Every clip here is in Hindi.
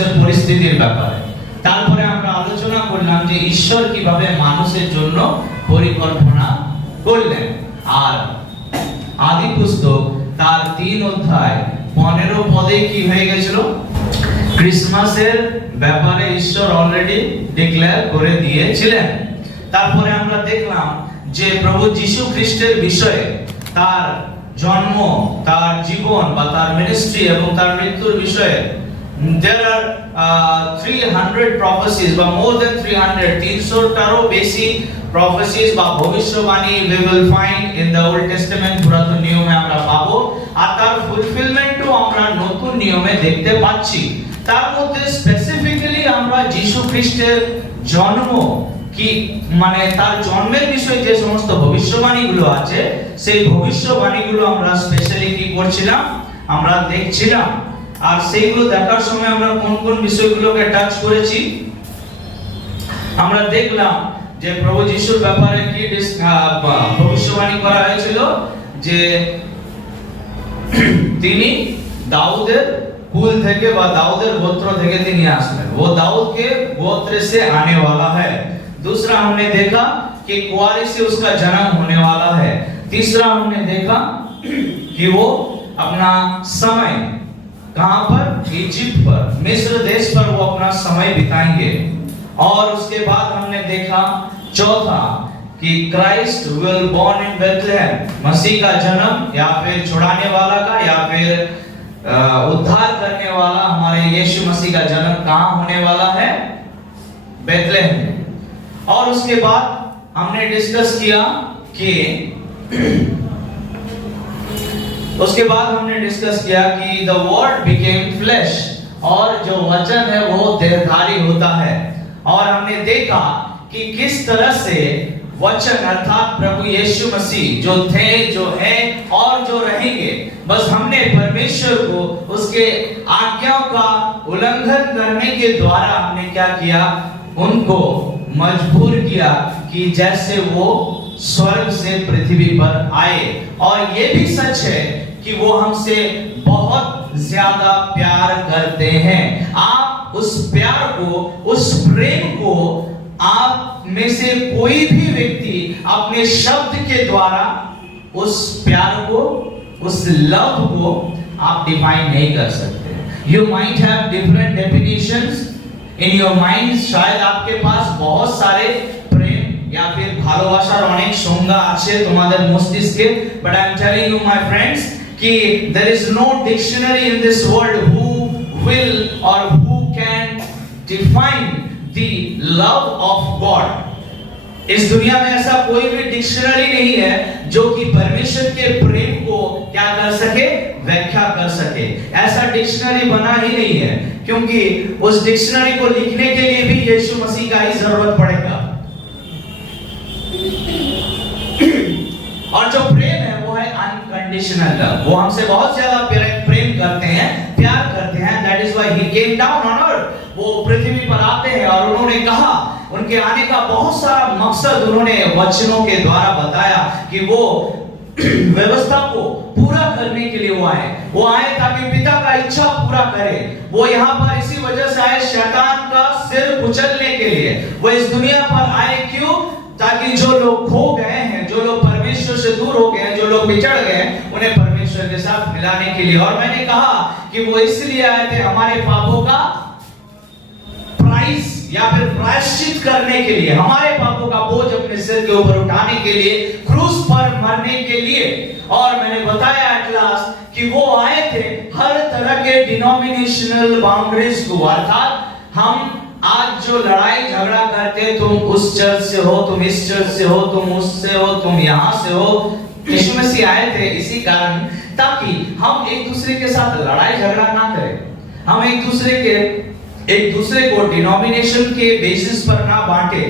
মানুষের পরিস্থিতির ব্যাপারে। তারপরে আমরা আলোচনা করলাম যে ঈশ্বর কিভাবে মানুষের জন্য পরিকল্পনা করলেন। আর আদি পুস্তক তার 3 অধ্যায় 15 পদে কি হয়ে গেছিল, ক্রিসমাসের ব্যাপারে ঈশ্বর অলরেডি ডিক্লেয়ার করে দিয়েছিলেন। তারপরে আমরা দেখলাম যে প্রভু যীশু খ্রিস্টের বিষয়ে, তার জন্ম, তার জীবন বা তার মিনিস্ট্রি এবং তার মৃত্যুর বিষয়ে there are 300 prophecies বা more than 300 টারও বেশি prophecies বা ভবিষ্যবাণী we will find in the Old Testament, পুরাতন নিয়মে আমরা পাবো, আর তার ফুলফিলমেন্টও আমরা নতুন নিয়মে দেখতে পাচ্ছি। তার মধ্যে স্পেসিফিক্যালি আমরা যীশু খ্রিস্টের জন্ম কি মানে তার জন্মের বিষয়ে যে সমস্ত ভবিষ্যবাণীগুলো আছে, সেই ভবিষ্যবাণীগুলো আমরা স্পেশালি কি করছিলাম, আমরা দেখছিলাম। আর সেইগুলো দেখার সময় আমরা কোন কোন বিষয়গুলোকে টাচ করেছি, আমরা দেখলাম যে প্রভু যিশুর ব্যাপারে কি ভবিষ্যবাণী করা হয়েছিল, যে তিনি দাউদের कुल থেকে বা দাউদের গোত্র থেকে তিনি আসবেন, वो दाऊद के गोत्र से आने वाला है। दूसरा हमने देखा कि कुंवारी से उसका जन्म होने वाला है। तीसरा हमने देखा कि वो अपना समय कहां पर, इजिप्ट पर, मिस्र देश पर वो अपना समय बिताएंगे। और उसके बाद हमने देखा चौथा कि Christ will born in Bethlehem, मसीह का जन्म या फिर छुड़ाने वाला का या फिर उद्धार करने वाला हमारे यीशु मसीह का जन्म कहां होने वाला है, बेथलेहेम में। और उसके बाद हमने डिस्कस किया कि the word became flesh, और जो वचन है वो देहधारी होता है। और हमने देखा कि किस तरह से वचन अर्थात प्रभु यीशु मसीह जो थे, जो है और जो रहेंगे, बस हमने परमेश्वर को उसके आज्ञाओं का उल्लंघन करने के द्वारा हमने क्या किया, उनको मजबूर किया कि जैसे वो स्वर्ग से पृथ्वी पर आए। और ये भी सच है कि वो हमसे बहुत ज्यादा प्यार करते हैं। आप उस प्यार को, उस प्रेम को आप में से कोई भी व्यक्ति अपने शब्द के द्वारा उस प्यार को, उस लव को आप डिफाइन नहीं कर सकते। You might have different definitions in your mind, शायद आपके पास बहुत सारे प्रेम या फिर ভালোবাসার অনেক সংজ্ঞা আছে তোমাদের মস্তিষ্কে, but I am telling you my friends कि there is no dictionary in this world who will or who can define the love of God। इस दुनिया में ऐसा कोई भी डिक्शनरी नहीं है जो कि परमेश्वर के प्रेम को क्या कर सके, व्याख्या कर सके। ऐसा डिक्शनरी बना ही नहीं है, क्योंकि उस डिक्शनरी को लिखने के लिए भी यीशु मसीह का ही जरूरत पड़ेगा। और जो प्रेम है वो है अनकंडीशनल लव, वो हमसे बहुत ज्यादा प्रेम करते हैं, प्यार करते हैं। That is why he came down on earth. वो पृथ्वी पर आते हैं और उन्होंने कहा, उनके आने का बहुत सारा मकसद उन्होंने वचनों के द्वारा बताया कि वो व्यवस्था को पूरा करने के लिए वो आए ताकि पिता का इच्छा पूरा करे। वो यहाँ पर इसी वजह से आए, शैतान का सिर कुचलने के लिए। वो इस दुनिया पर आए क्यों, ताकि जो लोग खो गए हैं, जो लोग परमेश्वर से दूर हो गए हैं, जो लोग बिछड़ गए, उन्हें परमेश्वर के साथ मिलाने के लिए। और मैंने कहा कि वो इसलिए आए थे हमारे पापों का प्राइस या फिर प्रायश्चित करने के लिए, हमारे पापों का बोझ अपने सिर के ऊपर उठाने के लिए, क्रूस पर मरने के लिए। और मैंने बताया एट लास्ट कि वो आए थे हर तरह के डिनोमिनेशनल बाउंड्रीज को, अर्थात हम आज जो लड़ाई झगड़ा करते, तुम उस चर्च से हो, तुम इस चर्च से हो, तुम उससे हो, तुम यहाँ से हो, यीशु मसीह आए थे इसी कारण, ताकि हम एक दूसरे के साथ लड़ाई झगड़ा ना करें, हम एक दूसरे को डिनोमिनेशन के बेसिस पर ना बांटे,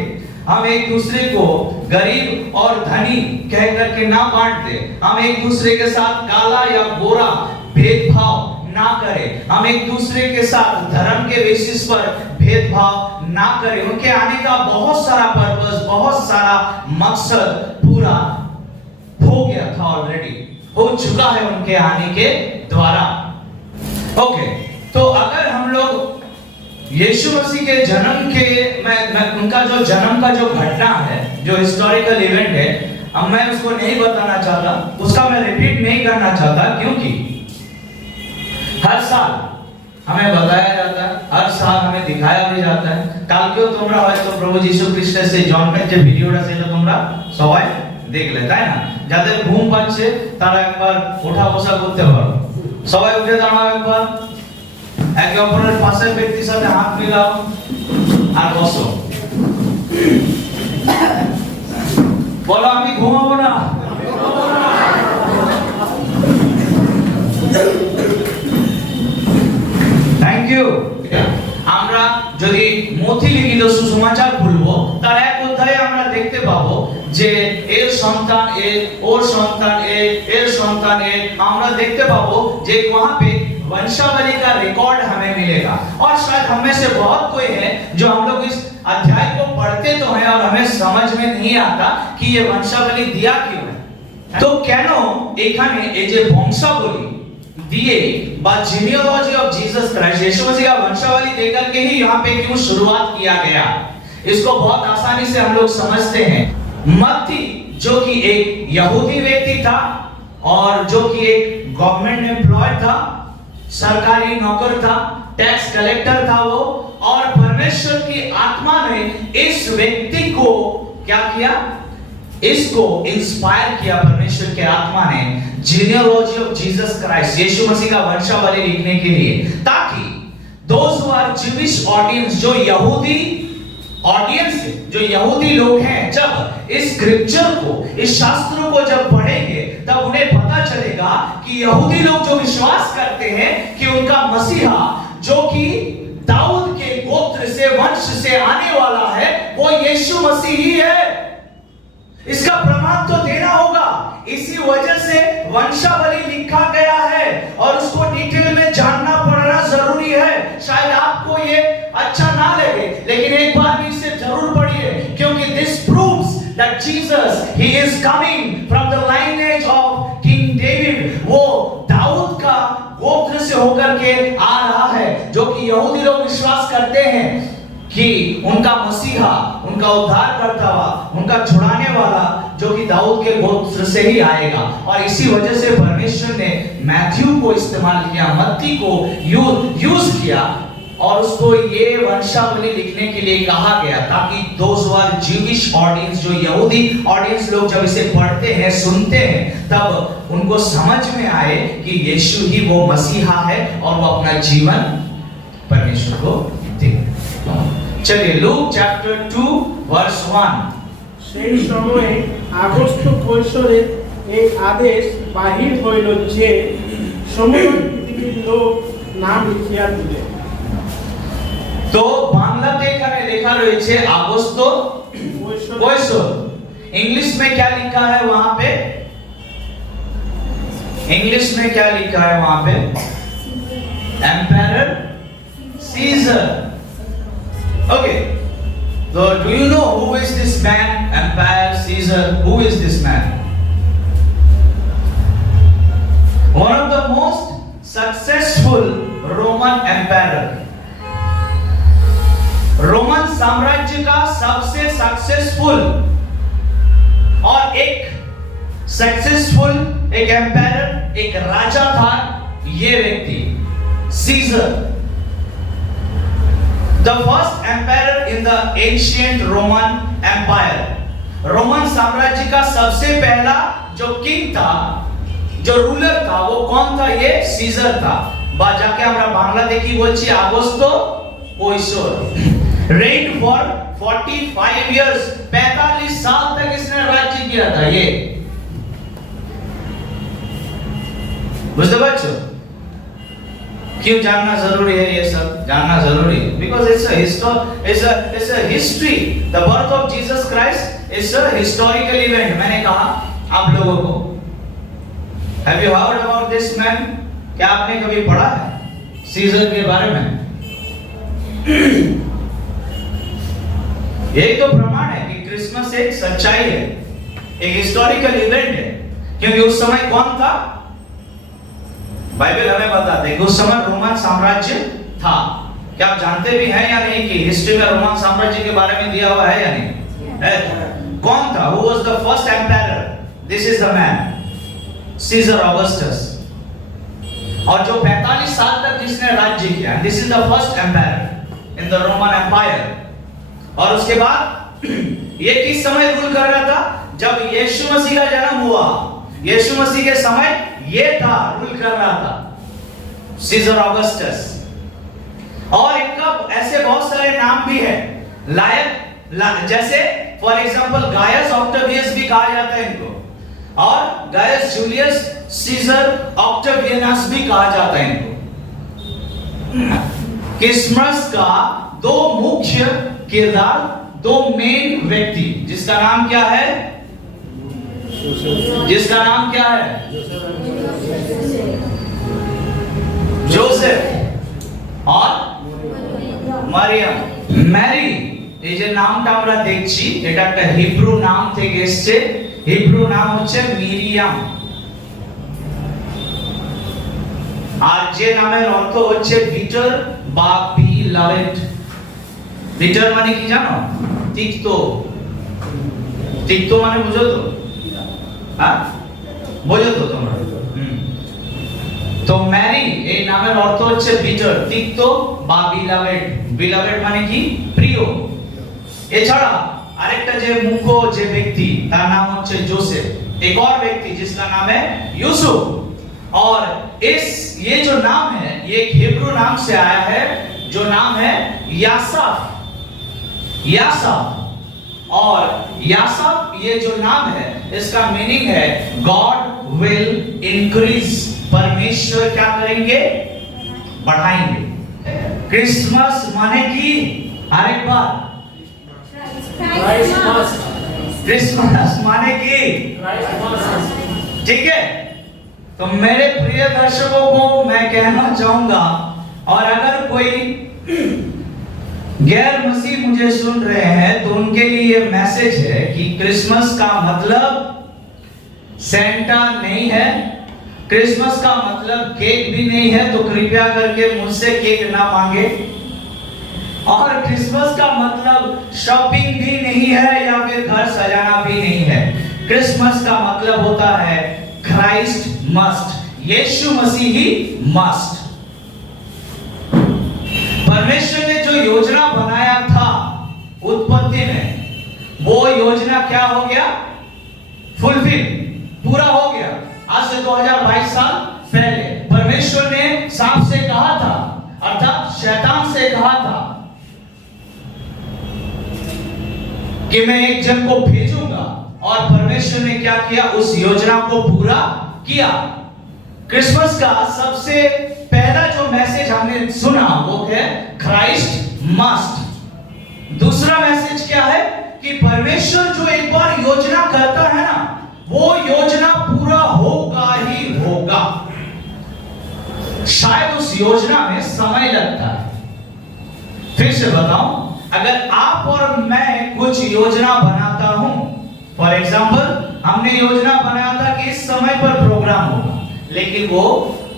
हम एक दूसरे को गरीब और धनी कह करके ना बांट दे, हम एक दूसरे के साथ काला या गोरा भेदभाव ना करें, हम एक दूसरे के साथ धर्म के बेसिस पर भेदभाव ना करें। उनके आने का बहुत सारा पर्पस, बहुत सारा मकसद पूरा हो गया था, ऑलरेडी हो चुका है उनके आने के द्वारा। ओके, तो अगर हम लोग यीशु मसीह के जन्म के मैं उनका जो जन्म का जो घटना है, जो हिस्टोरिकल इवेंट है, अब मैं उसको नहीं बताना चाहता, उसका मैं रिपीट नहीं करना चाहता, क्योंकि हर साल हमें बताया जाता है, हर साल हमें दिखाया भी जाता है। काल क्यों तुमरा হয় তো প্রভু যীশু খ্রিস্টের সেই জন্মের যে ভিডিওটা সেটা তোমরা সবাই দেখলে, তাই না? যাদের ঘুম পাচ্ছে তারা একবার ওঠা বসা করতে পারো, সবাই উঠে দাঁড়াও, একবার একে অপরের পাশের ব্যক্তির সাথে হাত মিলাও আর বসো, বলো আমি ঘুমাবো না। Thank you. আমরা যদি মথি লিখিত সুসমাচার খুলবো, তার এক অধ্যায়ে আমরা দেখতে পাবো যে এর সন্তান এ, ওর সন্তান এ, এর সন্তান এ, আমরা দেখতে পাবো যে वहां पे वंशावली का रिकॉर्ड हमें मिलेगा। और शायद हम में से बहुत कोई है जो हम लोग इस अध्याय को पढ़ते तो हैं और हमें समझ में नहीं आता कि ये वंशावली दिया क्यों है। तो কেন এখানে এই যে বংশাবলী दिए বা जीनियोलॉजी ऑफ जीसस क्राइस्ट, यीशु मसीह का वंशावली देकर के ही यहाँ पे क्यों शुरुआत किया गया, इसको बहुत आसानी से हम लोग समझते हैं। मत्ती जो कि एक यहूदी व्यक्ति था और जो कि एक गवर्नमेंट एम्प्लॉय था, सरकारी नौकर था, टैक्स कलेक्टर था वो, और परमेश्वर की आत्मा ने इस व्यक्ति को क्या किया, इसको इंस्पायर किया परमेश्वर के आत्मा ने जीनियोलॉजी ऑफ जीसस क्राइस्ट, यीशु मसीह का वंशावली लिखने के लिए, ताकि those who are Jewish audience, जो यहूदी ऑडियंस, जो यहूदी लोग हैं, जब इस स्क्रिप्चर को, इस शास्त्रों को जब पढ़ेंगे तब उन्हें पता चलेगा कि यहूदी लोग जो विश्वास करते हैं कि उनका मसीहा जो कि दाऊद के गोत्र से, वंश से आने वाला है, वो यीशु मसीह ही है। इसका प्रमाण तो देना होगा, इसी वजह से वंशावली लिखा गया है और उसको डिटेल में जानना पड़ना जरूरी है। शायद आपको ये अच्छा ना लगे, लेकिन एक बार भी इसे जरूर पढ़िए, क्योंकि this proves that Jesus he is coming from the lineage of king David. वो दाऊद का गोत्र से होकर के आ रहा है, जो कि यहूदी लोग विश्वास करते हैं कि उनका मसीहा, उनका उद्धारकर्ता, उनका छुड़ाने वाला जो कि दाऊद के गोत्र से ही आएगा। और इसी वजह से परमेश्वर ने मैथ्यू को इस्तेमाल किया, मत्ती को यूज किया और उसको ये वंशावली लिखने के लिए कहा गया, ताकि those who are Jewish audience, जो यहूदी ऑडियंस लोग जब इसे पढ़ते हैं, सुनते हैं, तब उनको समझ में आए कि यीशु ही वो मसीहा है और वो अपना जीवन परमेश्वर को दे। चलिए लूक चैप्टर 2 वर्स 1। সেই সময়ে আগস্ত কৈশোরের এক আদেশ বাহির হইল যে সমগ্র পৃথিবীর লোক নাম লিখিয়া দিলে। তো বাংলাতে এখানে লেখা রয়েছে আগস্ত কৈশোর। इंग्लिश में क्या लिखा है वहां पे? इंग्लिश में क्या लिखा है वहां पे? Empire Caesar. Okay, so do you know who is this man, Empire Caesar? Who is this man? One of the most successful Roman emperor. Roman साम्राज्य का सबसे सक्सेसफुल और एक सक्सेसफुल एक एम्पायर, एक राजा था ये व्यक्ति, Caesar. The first emperor in the ancient Roman Empire, Roman साम्राज्य का सबसे पहला जो किंग था, जो रूलर था, वो कौन था? ये सीजर था। जाके আমরা বাংলা দেখি বলছি আগস্ত কৈশোর। reigned for 45 years, 45 साल तक इसने राज्य किया था। ये बुझते पाরছো? क्यों जानना जरूरी है? ये सब जानना जरूरी है because it's a history. The birth of Jesus Christ is a historical event. मैंने कहा आप लोगों को, have you heard about this man? क्या आपने कभी पढ़ा है सीजर के बारे में? यही तो प्रमाण है कि क्रिसमस एक सच्चाई है, एक हिस्टोरिकल इवेंट है, क्योंकि उस समय कौन था? बाइबल हमें बताते हैं कि उस समय रोमन साम्राज्य था। क्या आप जानते भी हैं या नहीं कि हिस्ट्री में रोमन साम्राज्य के बारे में दिया हुआ है या नहीं? है? कौन था? Who was the first emperor? This is the man, Caesar Augustus. और जो 45 साल तक जिसने राज्य किया, this is the first emperor in the Roman Empire. और उसके बाद ये किस समय रूल कर रहा था? जब यीशु मसीह का जन्म हुआ, यीशु मसीह के समय ये था, रूल कर रहा था सीजर ऑगस्टस। और इनका ऐसे बहुत सारे नाम भी है जैसे फॉर एग्जांपल गायस ऑक्टेवियस भी कहा जाता है इनको, और गायस जूलियस सीजर ऑक्टेवियनस भी कहा जाता है इनको। क्रिसमस का दो मुख्य किरदार, दो मेन व्यक्ति, जिसका नाम क्या है? जिसका नाम क्या है? जोसेफ और মারিয়াম। ম্যারি এই যে নামটা আমরা দেখছি, এটা একটা হিব্রু নাম থেকে এসেছে। হিব্রু নাম হচ্ছে মিরিয়াম, আর যে নামের অর্থ হচ্ছে বিটার বা বিলাভেড। বিটার মানে কি জানো? তিক্ত। তিক্ত মানে বুঝো তো? হ্যাঁ, বুঝো তো তোমরা? তো ম্যারি এই নামের অর্থ হচ্ছে বিটার, তিক্ত বা বিলাভেড। বিলাভেড মানে কি? প্রিয়। এছাড়া আরেকটা যে মুখ্য যে ব্যক্তি, তার নাম হচ্ছে जोसेफ। एक और व्यक्ति जिसका नाम है यूसुफ। और ये जो नाम है, ये एक हिब्रू नाम से आया है, जो नाम है यासाफ। यासाफ और यासाफ ये जो नाम है, इसका मीनिंग है गॉड विल इंक्रीज। परमेश्वर क्या करेंगे? बढ़ाएंगे। क्रिसमस माने की हर एक बार क्रिसमस माने की, ठीक है? तो मेरे प्रिय दर्शकों को मैं कहना चाहूंगा, और अगर कोई गैर मसीह मुझे सुन रहे हैं तो उनके लिए ये मैसेज है कि क्रिसमस का मतलब सेंटा नहीं है, क्रिसमस का मतलब केक भी नहीं है, तो कृपया करके मुझसे केक ना मांगे। और क्रिसमस का मतलब शॉपिंग भी नहीं है या फिर घर सजाना भी नहीं है। क्रिसमस का मतलब होता है क्राइस्ट मस्ट, यीशु मसीह ही मस्ट। परमेश्वर ने जो योजना बनाया था उत्पत्ति में, वो योजना क्या हो गया? फुलफिल, पूरा हो गया। आज से 2022 साल पहले परमेश्वर ने सांप से कहा था, अर्थात शैतान से कहा था कि मैं एक जन को भेजूंगा, और परमेश्वर ने क्या किया? उस योजना को पूरा किया। क्रिसमस का सबसे पहला जो मैसेज हमने सुना वो है क्राइस्ट मस्ट। दूसरा मैसेज क्या है? कि परमेश्वर जो एक बार योजना करता है ना, वो योजना पूरा होगा ही होगा। शायद उस योजना में समय लगता है। फिर से बताऊं, अगर आप और मैं कुछ योजना बनाता हूं, फॉर एग्जांपल हमने योजना बनाया था कि इस समय पर प्रोग्राम होगा, लेकिन वो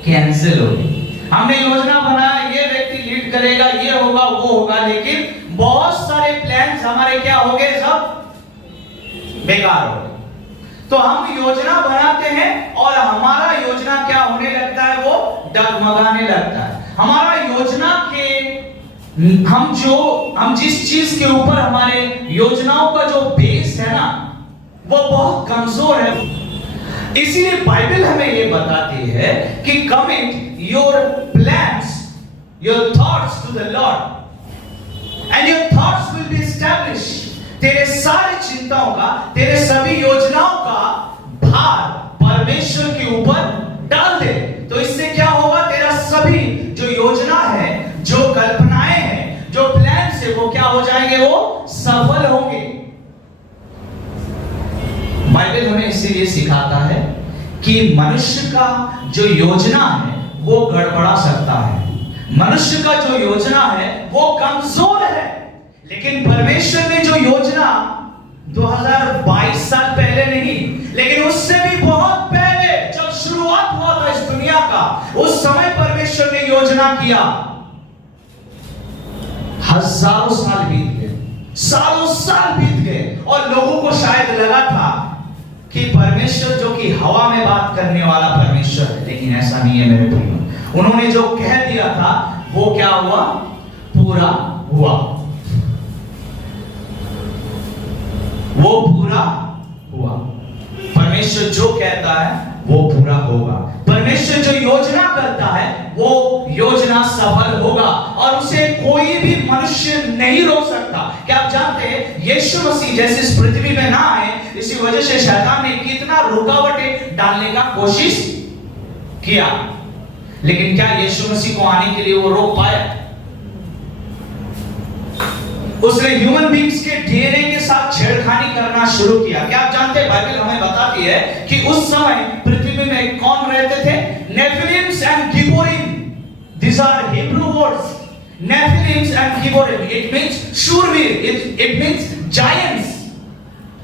कैंसिल हो गई। हमने योजना बनाया ये व्यक्ति लीड करेगा, ये होगा, वो होगा, लेकिन बहुत सारे प्लान्स हमारे क्या हो गए? सब बेकार हो गए। तो हम योजना बनाते हैं और हमारा योजना क्या होने लगता है? वो डगमगाने लगता है। हमारा योजना के हम जिस चीज के ऊपर हमारे योजनाओं का जो बेस है ना, वो बहुत कमजोर है। इसीलिए बाइबल हमें ये बताती है कि commit your plans, your thoughts to the Lord and your thoughts will be established. तेरे सारी चिंताओं का, तेरे सभी योजनाओं का भार परमेश्वर के ऊपर डाल दे, तो इससे क्या होगा? तेरा सभी जो योजना है, जो कल्पनाएं हैं, जो प्लान है, वो क्या हो जाएंगे? वो सफल होंगे। बाइबल हमें इसीलिए सिखाता है कि मनुष्य का जो योजना है वो गड़बड़ा सकता है, मनुष्य का जो योजना है वो कमजोर है, लेकिन परमेश्वर ने जो योजना 2022 साल पहले नहीं, लेकिन उससे भी बहुत पहले जब शुरुआत हुआ था इस दुनिया का, उस समय परमेश्वर ने योजना किया। हजारों साल बीत गए, सालों साल बीत गए, और लोगों को शायद लगा था कि परमेश्वर जो कि हवा में बात करने वाला परमेश्वर है, लेकिन ऐसा नहीं है मेरे भाइयों। उन्होंने जो कह दिया था वो क्या हुआ? पूरा हुआ। वो पूरा हुआ। परमेश्वर जो कहता है वो पूरा होगा। परमेश्वर जो योजना करता है वो योजना सफल होगा, और उसे कोई भी मनुष्य नहीं रोक सकता। क्या आप जानते हैं यीशु मसीह जैसे इस पृथ्वी में ना आए, इसी वजह से शैतान ने कितना रुकावटें डालने का कोशिश किया, लेकिन क्या यीशु मसीह को आने के लिए वो रोक पाया? उसने ह्यूमन बींग्स के डीएनए के साथ छेड़खानी करना शुरू किया। क्या आप जानते हैं बाइबल हमें बताती है कि उस समय पृथ्वी में कौन रहते थे? नेफिलिम्स and गिबोरिम। These are Hebrew words. Nephilims and Gibborim. It means शूरवीर, it means giants.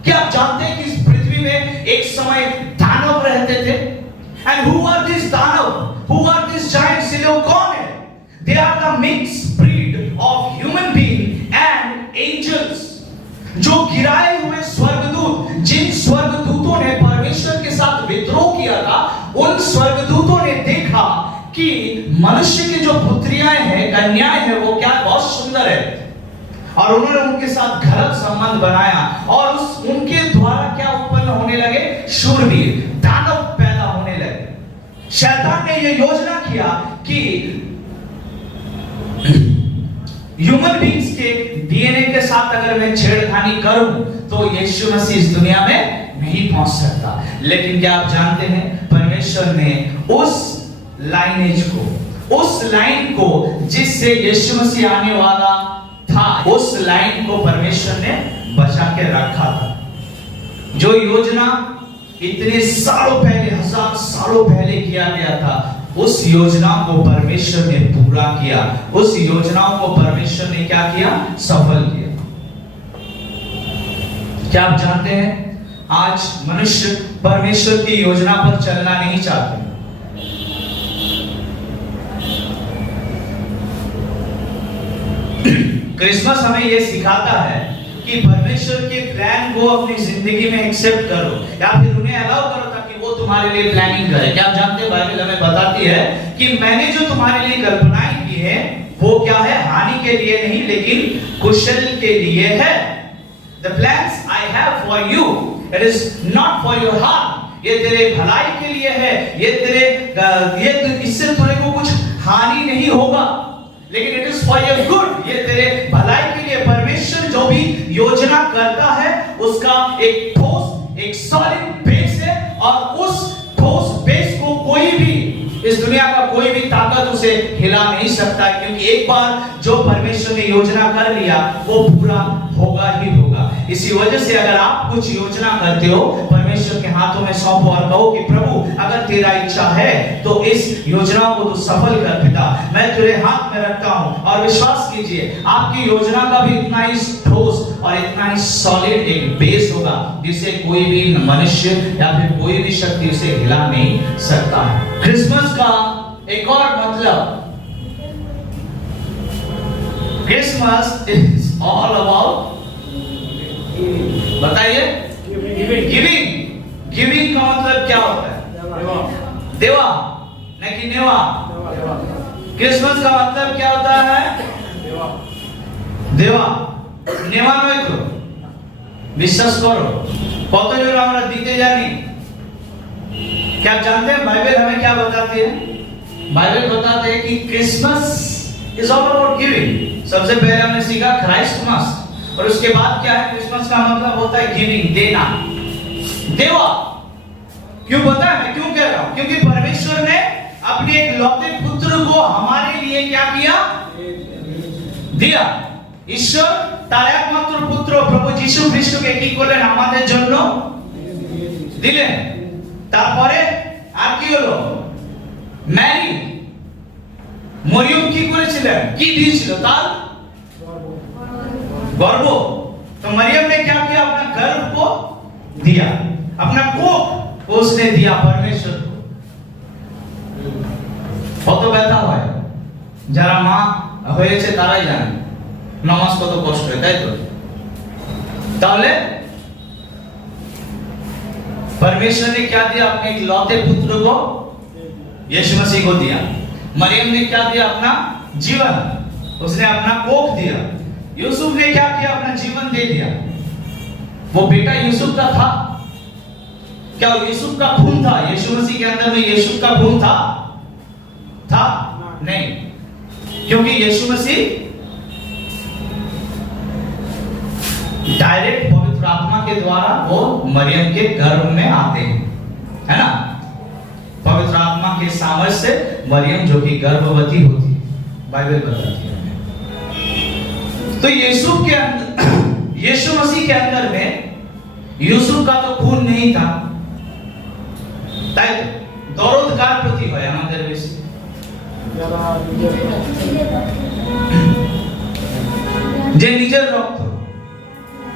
क्या आप जानते हैं कि इस पृथ्वी में एक समय दानव रहते थे? And who are these दानव? Who are these giants? ये लोग कौन है? They are the mixed breed of human being and angels. जो गिराए हुए स्वर्गदूत, जिन स्वर्गदूतों ने परमेश्वर के साथ विद्रोह किया था, उन स्वर्गदूतों ने देखा कि मनुष्य की जो पुत्रियां हैं, कन्याएं हैं, वो क्या बहुत सुंदर है, और उन्होंने उनके साथ गलत संबंध बनाया, और उनके द्वारा क्या उत्पन्न होने लगे? शूरवीर, दानव पैदा होने लगे। शैतान ने यह योजना किया कि ह्यूमन बींग्स के डीएनए के साथ अगर मैं छेड़खानी करूं तो यीशु मसीह इस दुनिया में नहीं पहुंच सकता। लेकिन क्या आप जानते हैं परमेश्वर ने उस लाइनेज को, उस लाइन को जिससे यीशु मसीह आने वाला था, उस लाइन को परमेश्वर ने बचा के रखा था। जो योजना इतने सालों पहले, हजार सालों पहले किया गया था, उस योजना को परमेश्वर ने पूरा किया। उस योजनाओं को परमेश्वर ने क्या किया? सफल किया। क्या आप जानते हैं आज मनुष्य परमेश्वर की योजना पर चलना नहीं चाहते। क्रिसमस हमें यह सिखाता है कि परमेश्वर के प्लान को अपनी जिंदगी में एक्सेप्ट करो, या फिर उन्हें अलाउ करो ताकि वो तुम्हारे लिए प्लानिंग करे। क्या आप जानते हैं बाइबल हमें बताती है कि मैंने जो तुम्हारे लिए कल्पनाएं की है वो क्या है? हानि के लिए नहीं, लेकिन कुशल के लिए है। The plans I have for you, it is not for your harm. ये तेरे भलाई के लिए है, इससे तुम्हें को कुछ हानि नहीं होगा, लेकिन it is for your good, ये तेरे भलाई के लिए। परमेश्वर जो भी योजना करता है उसका एक ठोस, एक सॉलिड बेस है, और उस ठोस बेस को कोई भी, इस दुनिया का कोई भी ताकत उसे हिला नहीं सकता, क्योंकि एक बार जो परमेश्वर ने योजना कर लिया वो पूरा होगा ही होगा। इसी वजह से अगर आप कुछ योजना करते हो, परमेश्वर के हाथों में सौंपो और कहो कि प्रभु अगर तेरा इच्छा है तो इस योजना को तो सफल कर पिता, मैं तेरे हाथ में रखता हूं। और विश्वास कीजिए आपकी योजना का भी इतना ही ठोस और इतना ही सॉलिड एक बेस होगा जिसे कोई भी मनुष्य या फिर कोई भी शक्ति उसे हिला नहीं सकता है। क्रिसमस का एक और मतलब, क्रिसमस इज ऑल अबाउट, बताइए, गिविंग। गिविंग का मतलब क्या होता है? देवा, नहीं कि नेवा। क्रिसमस का मतलब क्या होता है? देवा। नेवा नहीं करो, विश्वास करो, कतजन আমরা দিতে জানি। क्या जानते हैं बाइबल हमें क्या बताती है? बाइबल बताते हैं कि Christmas is all about giving. सबसे पहले हमने सीखा क्राइस्टमास, और उसके बाद क्या है? क्रिसमस का मतलब होता है गिविंग, देना, देवा। क्यों पता है मैं क्यों कह रहा हूं? क्योंकि परमेश्वर ने अपने एक लौते पुत्र को हमारे लिए क्या किया? दिया। ईश्वर তার একমাত্র পুত্র প্রভু যীশু খ্রিস্টকে কি করলেন? আমাদের জন্য দিলেন। তারপরে আর কি হলো? ম্যারি, মরিয়ম কি করেছিলেন? কি দিয়েছিল? তার गर्भ। तो मरियम ने क्या किया? अपना गर्भ को दिया, अपना कोख उसने दिया परमेश्वर को। কত ব্যথা হয়, যারা মা হয়েছে তারাই জানে। নামাজ কত কষ্ট হয়, তাই তো? তাহলে परमेश्वर ने क्या दिया? अपने इकलौते पुत्र को, यीशु मसीह को दिया। मरियम ने क्या दिया? अपना जीवन, उसने अपना कोख दिया। यूसुफ ने क्या किया? अपना जीवन दे दिया। वो बेटा यूसुफ का था क्या? यूसुफ का खून था? यीशु मसीह के अंदर में यूसुफ का खून था? नहीं, क्योंकि यीशु मसीह डायरेक्ट पवित्र आत्मा के द्वारा वो मरियम के गर्भ में आते हैं, है ना? पवित्र आत्मा के सामर्थ्य से मरियम जो कि गर्भवती होती है, बाइबल बताती है। तो यीशु मसीह के अंदर में यूसुफ का तो खून नहीं था, তাই দরদ কার প্রতি হয় আমাদের বেশি? যে নিজের রক্ত,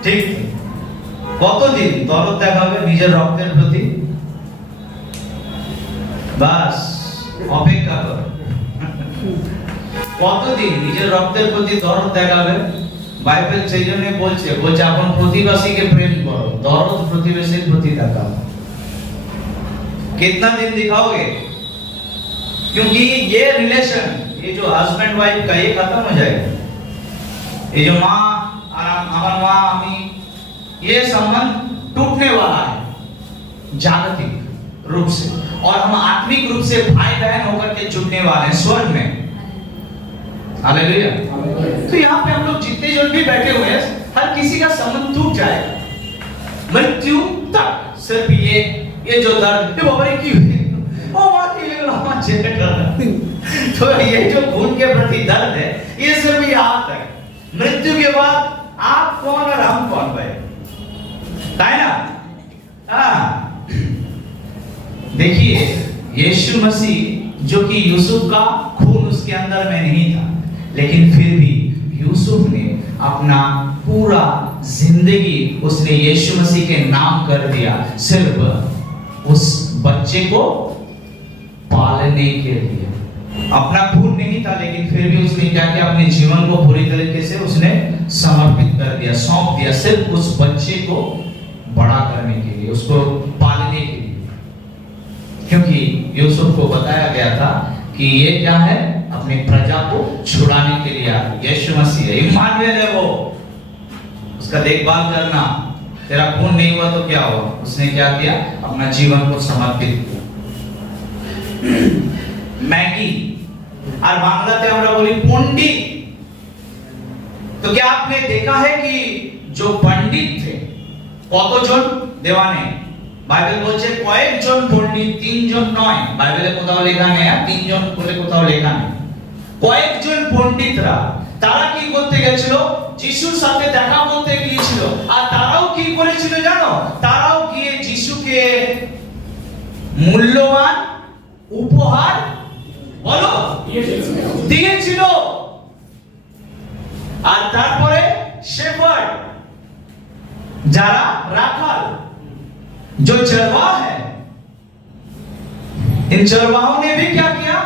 ঠিক? কতদিন দরদ দেখাবে নিজের রক্তের প্রতি? বাস অপেক্ষা কর, কতদিন নিজের রক্তের প্রতি দরদ দেখাবে? বাইবেল সেই জন্য বলছে এখন প্রতিবেশীকে প্রেম করো, দরদ প্রতিবেশীর প্রতি দেখাও। कितना दिन दिखाओगे? क्योंकि ये रिलेशन, ये जो हस्बैंड वाइफ का, ये खत्म हो जाएगा। ये जो माँ और हमार माँ अमी, ये संबंध टूटने वाला है जागतिक रूप से, और हम आत्मिक रूप से भाई बहन होकर के जुड़ने वाले हैं स्वर्ग में। हालेलुया। तो यहाँ पे हम लोग जितने जन भी बैठे हुए हैं, हर किसी का संबंध टूट जाएगा मृत्यु तक। सिर्फ ये जो दर्द, ये बाबा की ओ माती लगा चेक कर, तो ये जो खून के प्रति दर्द है, ये सिर्फ यहाँ तक। मृत्यु के बाद आप कौन और हम कौन भाई, है ना? देखिए यीशु मसीह जो कि यूसुफ का खून उसके अंदर में नहीं था, लेकिन फिर भी यूसुफ ने अपना पूरा जिंदगी उसने यीशु मसीह के नाम कर दिया, सिर्फ उस बच्चे को पालने के लिए। अपना खून नहीं था, लेकिन फिर भी उसने क्या किया? अपने जीवन को पूरी तरीके से उसने समर्पित कर दिया, सौंप दिया, सिर्फ उस बच्चे को बड़ा करने के लिए, उसको पालने के लिए। क्योंकि यूसुफ को बताया गया था कि ये क्या है? अपनी प्रजा को छुड़ाने के लिए यीशु मसीह है, इम्मानुएल है वो, उसका देखभाल करना। तेरा खून नहीं हुआ तो क्या हुआ? उसने क्या किया? अपना जीवन को समर्पित किया। मैगी और बांग्लाते আমরা বলি पंडित। तो क्या आपने देखा है कि जो पंडित थे কতজন দেওয়ানে? বাইবেল বলছে কয়েকজন পণ্ডিত, তিনজন নয়। বাইবেলে কোথাও লেখা নেই তিনজন বলে, কোথাও লেখা নেই। কয়েকজন পণ্ডিতরা তারা কি করতে গেছিল? যিশুর সাথে দেখা করতে গিয়েছিল। আর তারাও কি করেছিল জানো? তারাও গিয়ে যিশুকে মূল্যবান উপহার বলো দিয়েছিল। আর তারপরে শেফার্ড, যারা রাখাল, जो चरवाह है, इन चरवाहों ने भी क्या किया?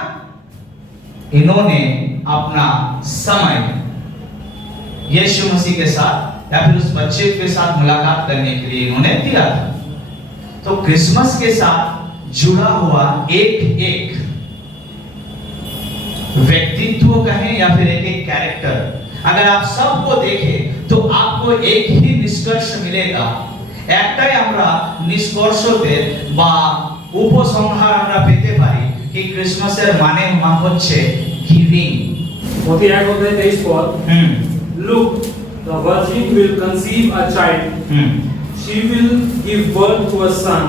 इन्होंने अपना समय यीशु मसीह के साथ या फिर उस बच्चे के साथ मुलाकात करने के लिए इन्होंने दिया था। तो क्रिसमस के साथ जुड़ा हुआ एक एक व्यक्तित्व कहें या फिर एक एक कैरेक्टर, अगर आप सबको देखें तो आपको एक ही निष्कर्ष मिलेगा। একটাই আমরা নিষ্কর্ষতে বা উপসংহার আমরা পেতে পারি कि ক্রিসমাসের মানে হচ্ছে গিভিং। অতি এক অধ্যায় 23 পদ, Look, the virgin will conceive a child, she will give birth to a son,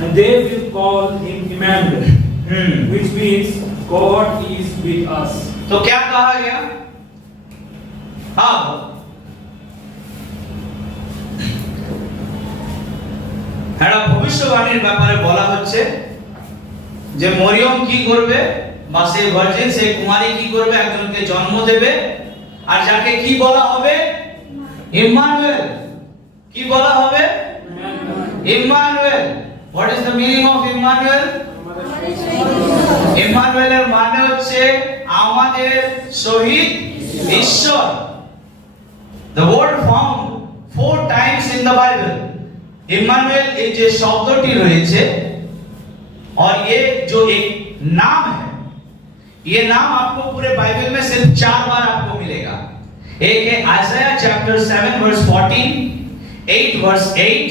and they will call him Emmanuel, which means God is with us. तो क्या कहा गया? अब একটা ভবিষ্যবাণীর ব্যাপারে বলা হচ্ছে যে মরিয়ম কি করবে, বা সেই ভার্জিন, সেই কুমারী কি করবে? একজনকে জন্ম দেবে, আর যাকে কি বলা হবে? ইম্মানুয়েল। কি বলা হবে? Emmanuel. What is the meaning of Emmanuel? ইম্মানুয়েলের মানে হচ্ছে আমাদের সহিত ঈশ্বর। in the Bible. Emmanuel এই যে শব্দটি রয়েছে और ये जो एक नाम है, ये नाम आपको पूरे बाइबल में सिर्फ 4 बार आपको मिलेगा। एक है Isaiah chapter 7 verse 14, 8 verse 8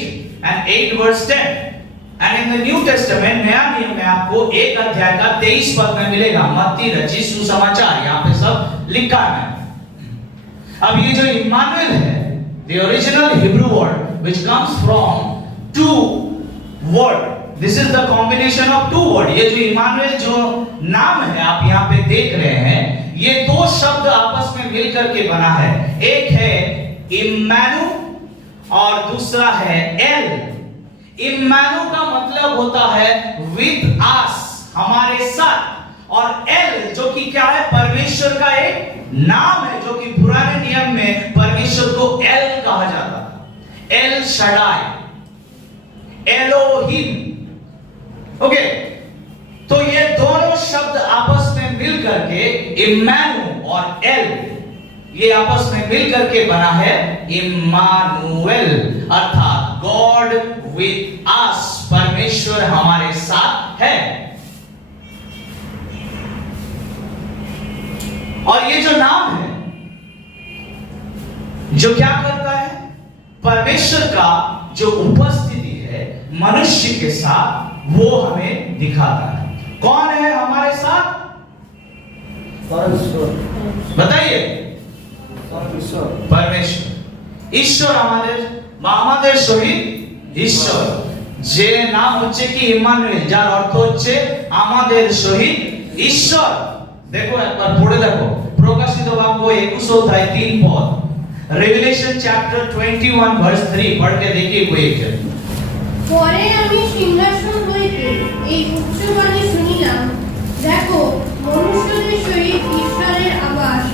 and 8 verse 10. And in the New Testament नया नियम में आपको एक अध्याय का 23 पद में मिलेगा। मत्ती रचित सुसमाचार, यहाँ पे सब लिखा है। अब ये जो इम्मानुएल है, the original Hebrew word which comes from 2 word, this is the combination of 2 word. ये जो इम्मानुएल जो नाम है आप यहाँ पे देख रहे हैं, ये 2 शब्द आपस में मिलकर के बना है। एक है इम्मानु और दूसरा है एल। इम्मानु का मतलब होता है विद अस, हमारे साथ, और एल जो कि क्या है, परमेश्वर का एक नाम है, जो कि पुराने नियम में परमेश्वर को एल कहा जाता था। L Shaddai, Elohim. ओके, तो ये दोनों शब्द आपस में मिलकर के इम्मानु और एल, ये आपस में मिलकर के बना है इम्मानुएल, अर्थात गॉड विद अस, परमेश्वर हमारे साथ है। और ये जो नाम है जो क्या करता है, परमेश्वर का जो उपस्थिति है मनुष्य के साथ वो हमें दिखाता है। कौन है हमारे साथ? बताइए। परमेश्वर, ঈশ্বর আমাদের সহিত ঈশ্বর, যে নাম হচ্ছে কি ইম্মানুয়েল, যার অর্থ হচ্ছে আমাদের সহিত ঈশ্বর। দেখো একবার পড়ে দেখো প্রকাশিত বাক্য 21 অধ্যায় 3 পদ, রেভিলেশন চ্যাপ্টার 21 ভার্স 3 পড় के देखिए कोई एक। পরে আমি সিংহাসন হইতে এই উচ্চবাণী শুনিলাম, দেখো মনুষ্যদের সহিত ঈশ্বরের আবাস,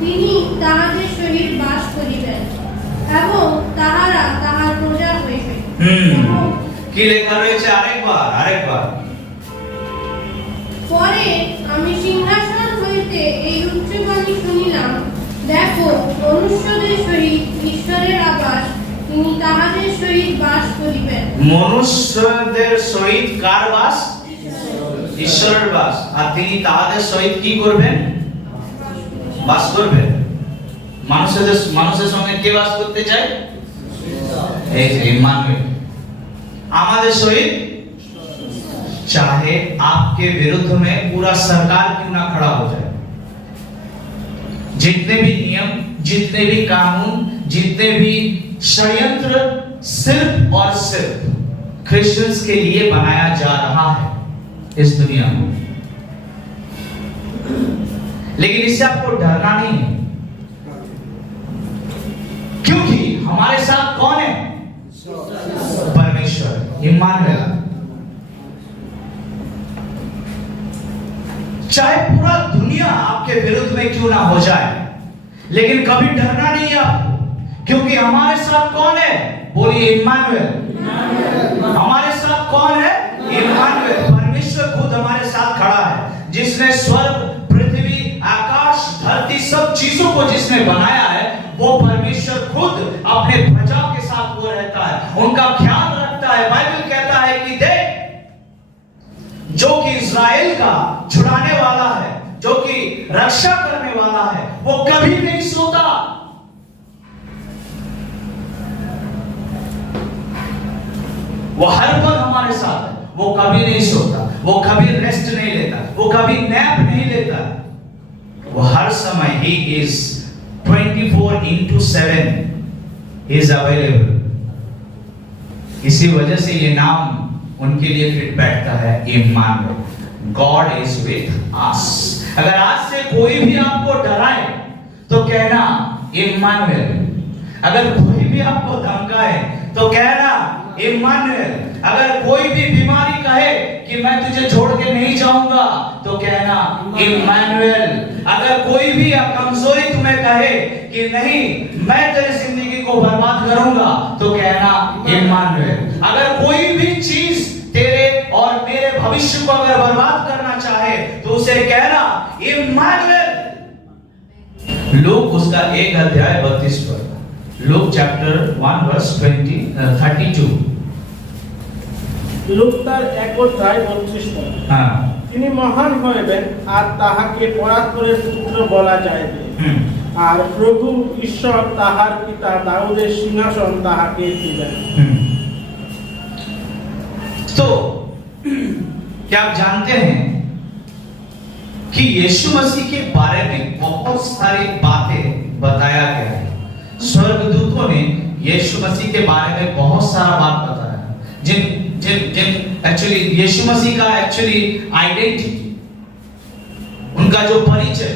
তিনি তাহাদের সহিত বাস করিবেন এবং তাহারা তাহার প্রজা হইবে। কি লেখা রয়েছে আরেকবার। পরে আমি সিংহাসন হইতে এই উচ্চবাণী শুনিলাম, দেখো মনুষ্যদের সহিত ঈশ্বরের আবাস, তিনি তাহাদের সহিত বাস করিবেন। মনুষ্যদের সহিত কার বাস? ঈশ্বরের বাস। আর তিনি তাহাদের সহিত কি করবেন? বাস করবেন। মানুষের সঙ্গে কে বাস করতে চায়? এই যে ইম্মানুয়েল আমাদের সহিত। चाहे आपके विरुद्ध में पूरा सरकार क्यों ना खड़ा हो जाए, जितने भी नियम, जितने भी कानून, जितने भी षड्यंत्र सिर्फ और सिर्फ क्रिश्चियंस के लिए बनाया जा रहा है इस दुनिया में, लेकिन इससे आपको डरना नहीं है, क्योंकि हमारे साथ कौन है? परमेश्वर, इम्मानुएल। चाहे पूरा दुनिया आपके विरुद्ध में क्यों ना हो जाए, लेकिन कभी डरना नहीं है आपको, क्योंकि हमारे साथ कौन है? बोलिए इम्मानुएल। हमारे साथ कौन है? इम्मानुएल। परमेश्वर खुद हमारे साथ खड़ा है, जिसने स्वर्ग, पृथ्वी, आकाश, धरती, सब चीजों को जिसने बनाया है, वो परमेश्वर खुद अपने प्रजा के साथ वो रहता है, उनका ख्याल रखता है। बाइबल कहता है कि देख, जो कि इस्राएल का छुड़ाने वाला है, जो कि रक्षा करने वाला है, वो कभी नहीं सोता। वो हर पल हमारे साथ है, वो कभी नहीं सोता, वो कभी रेस्ट नहीं लेता, वो कभी नैप नहीं लेता, वो हर समय ही इज 24/7 इज अवेलेबल। इसी वजह से ये नाम उनके लिए फिट बैठता है, Immanuel, God is with us. अगर आज से कोई भी आपको डराए तो कहना इम्मानुएल। अगर कोई भी आपको धमकाए तो कहना इम्मानुएल। अगर कोई भी बीमारी कहे कि मैं तुझे छोड़ के नहीं जाऊंगा तो कहना इम्मानुएल। अगर कोई भी कमजोरी तुम्हें कहे कि नहीं मैं तेरी जिंदगी को बर्बाद करूंगा तो कहना इम्मानुएल। अगर कोई भी चीज तेरे और मेरे भविष्य को अगर बर्बाद करना चाहे तो उसे कहना इम्मानुएल। लूक उसका 1 अध्याय 32 पद। Luke chapter 1 verse 32. লুক তার 1 অধ্যায় 32 পদ। হ্যাঁ। তিনি মহান হইবেন আর তাহাকে পরাৎপরের পুত্র বলা যাইবে। আর প্রভু ঈশ্বর তাহার পিতা দাউদের সিংহাসন তাহাকে দিবেন। तो क्या आप जानते हैं कि यीशु मसीह के बारे में बहुत सारी बातें बताया गया है। स्वर्गदूतों ने यीशु मसीह के बारे में बहुत सारा बात बताया, जिन जिन जिन एक्चुअली यीशु मसीह का एक्चुअली आइडेंटिटी, उनका जो परिचय,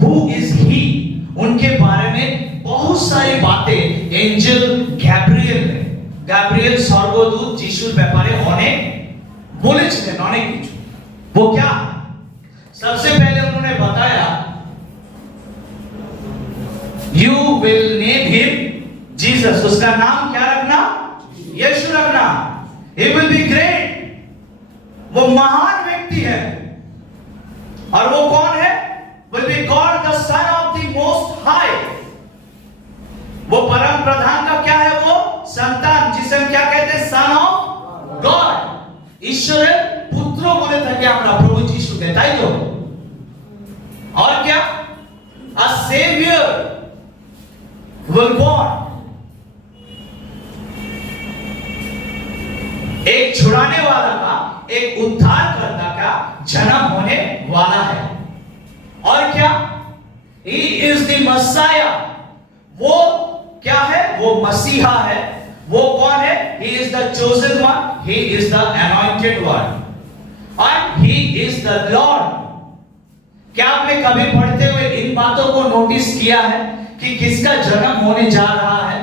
हु इज ही, उनके बारे में बहुत सारी बातें एंजल গ্যাব্রিয়েল স্বর্গদূত যিশুর ব্যাপারে অনেক বলেছিলেন, অনেক কিছু। वो क्या? सबसे पहले उन्होंने बताया You will name him Jesus. उसका नाम क्या रखना? यीशु रखना। He will be great. वो महान व्यक्ति है। और वो कौन है? Will be God the Son of the Most High. वो परम प्रधान का क्या है? वो संतान, जिसे हम क्या कहते हैं? Son of God. ईश्वरेर पुत्र बोले থাকে আমরা প্রভু যিশুকে, তাই তো? और क्या? A savior will born. एक छुड़ाने वाला का, एक उद्धारकर्ता का जन्म होने वाला है। और क्या? He is the Messiah. वो क्या है? वो मसीहा है। वो कौन है? He is the chosen one. He is the anointed one. And he is the Lord. क्या आपने कभी पढ़ते हुए इन बातों को नोटिस किया है कि किसका जन्म होने जा रहा है?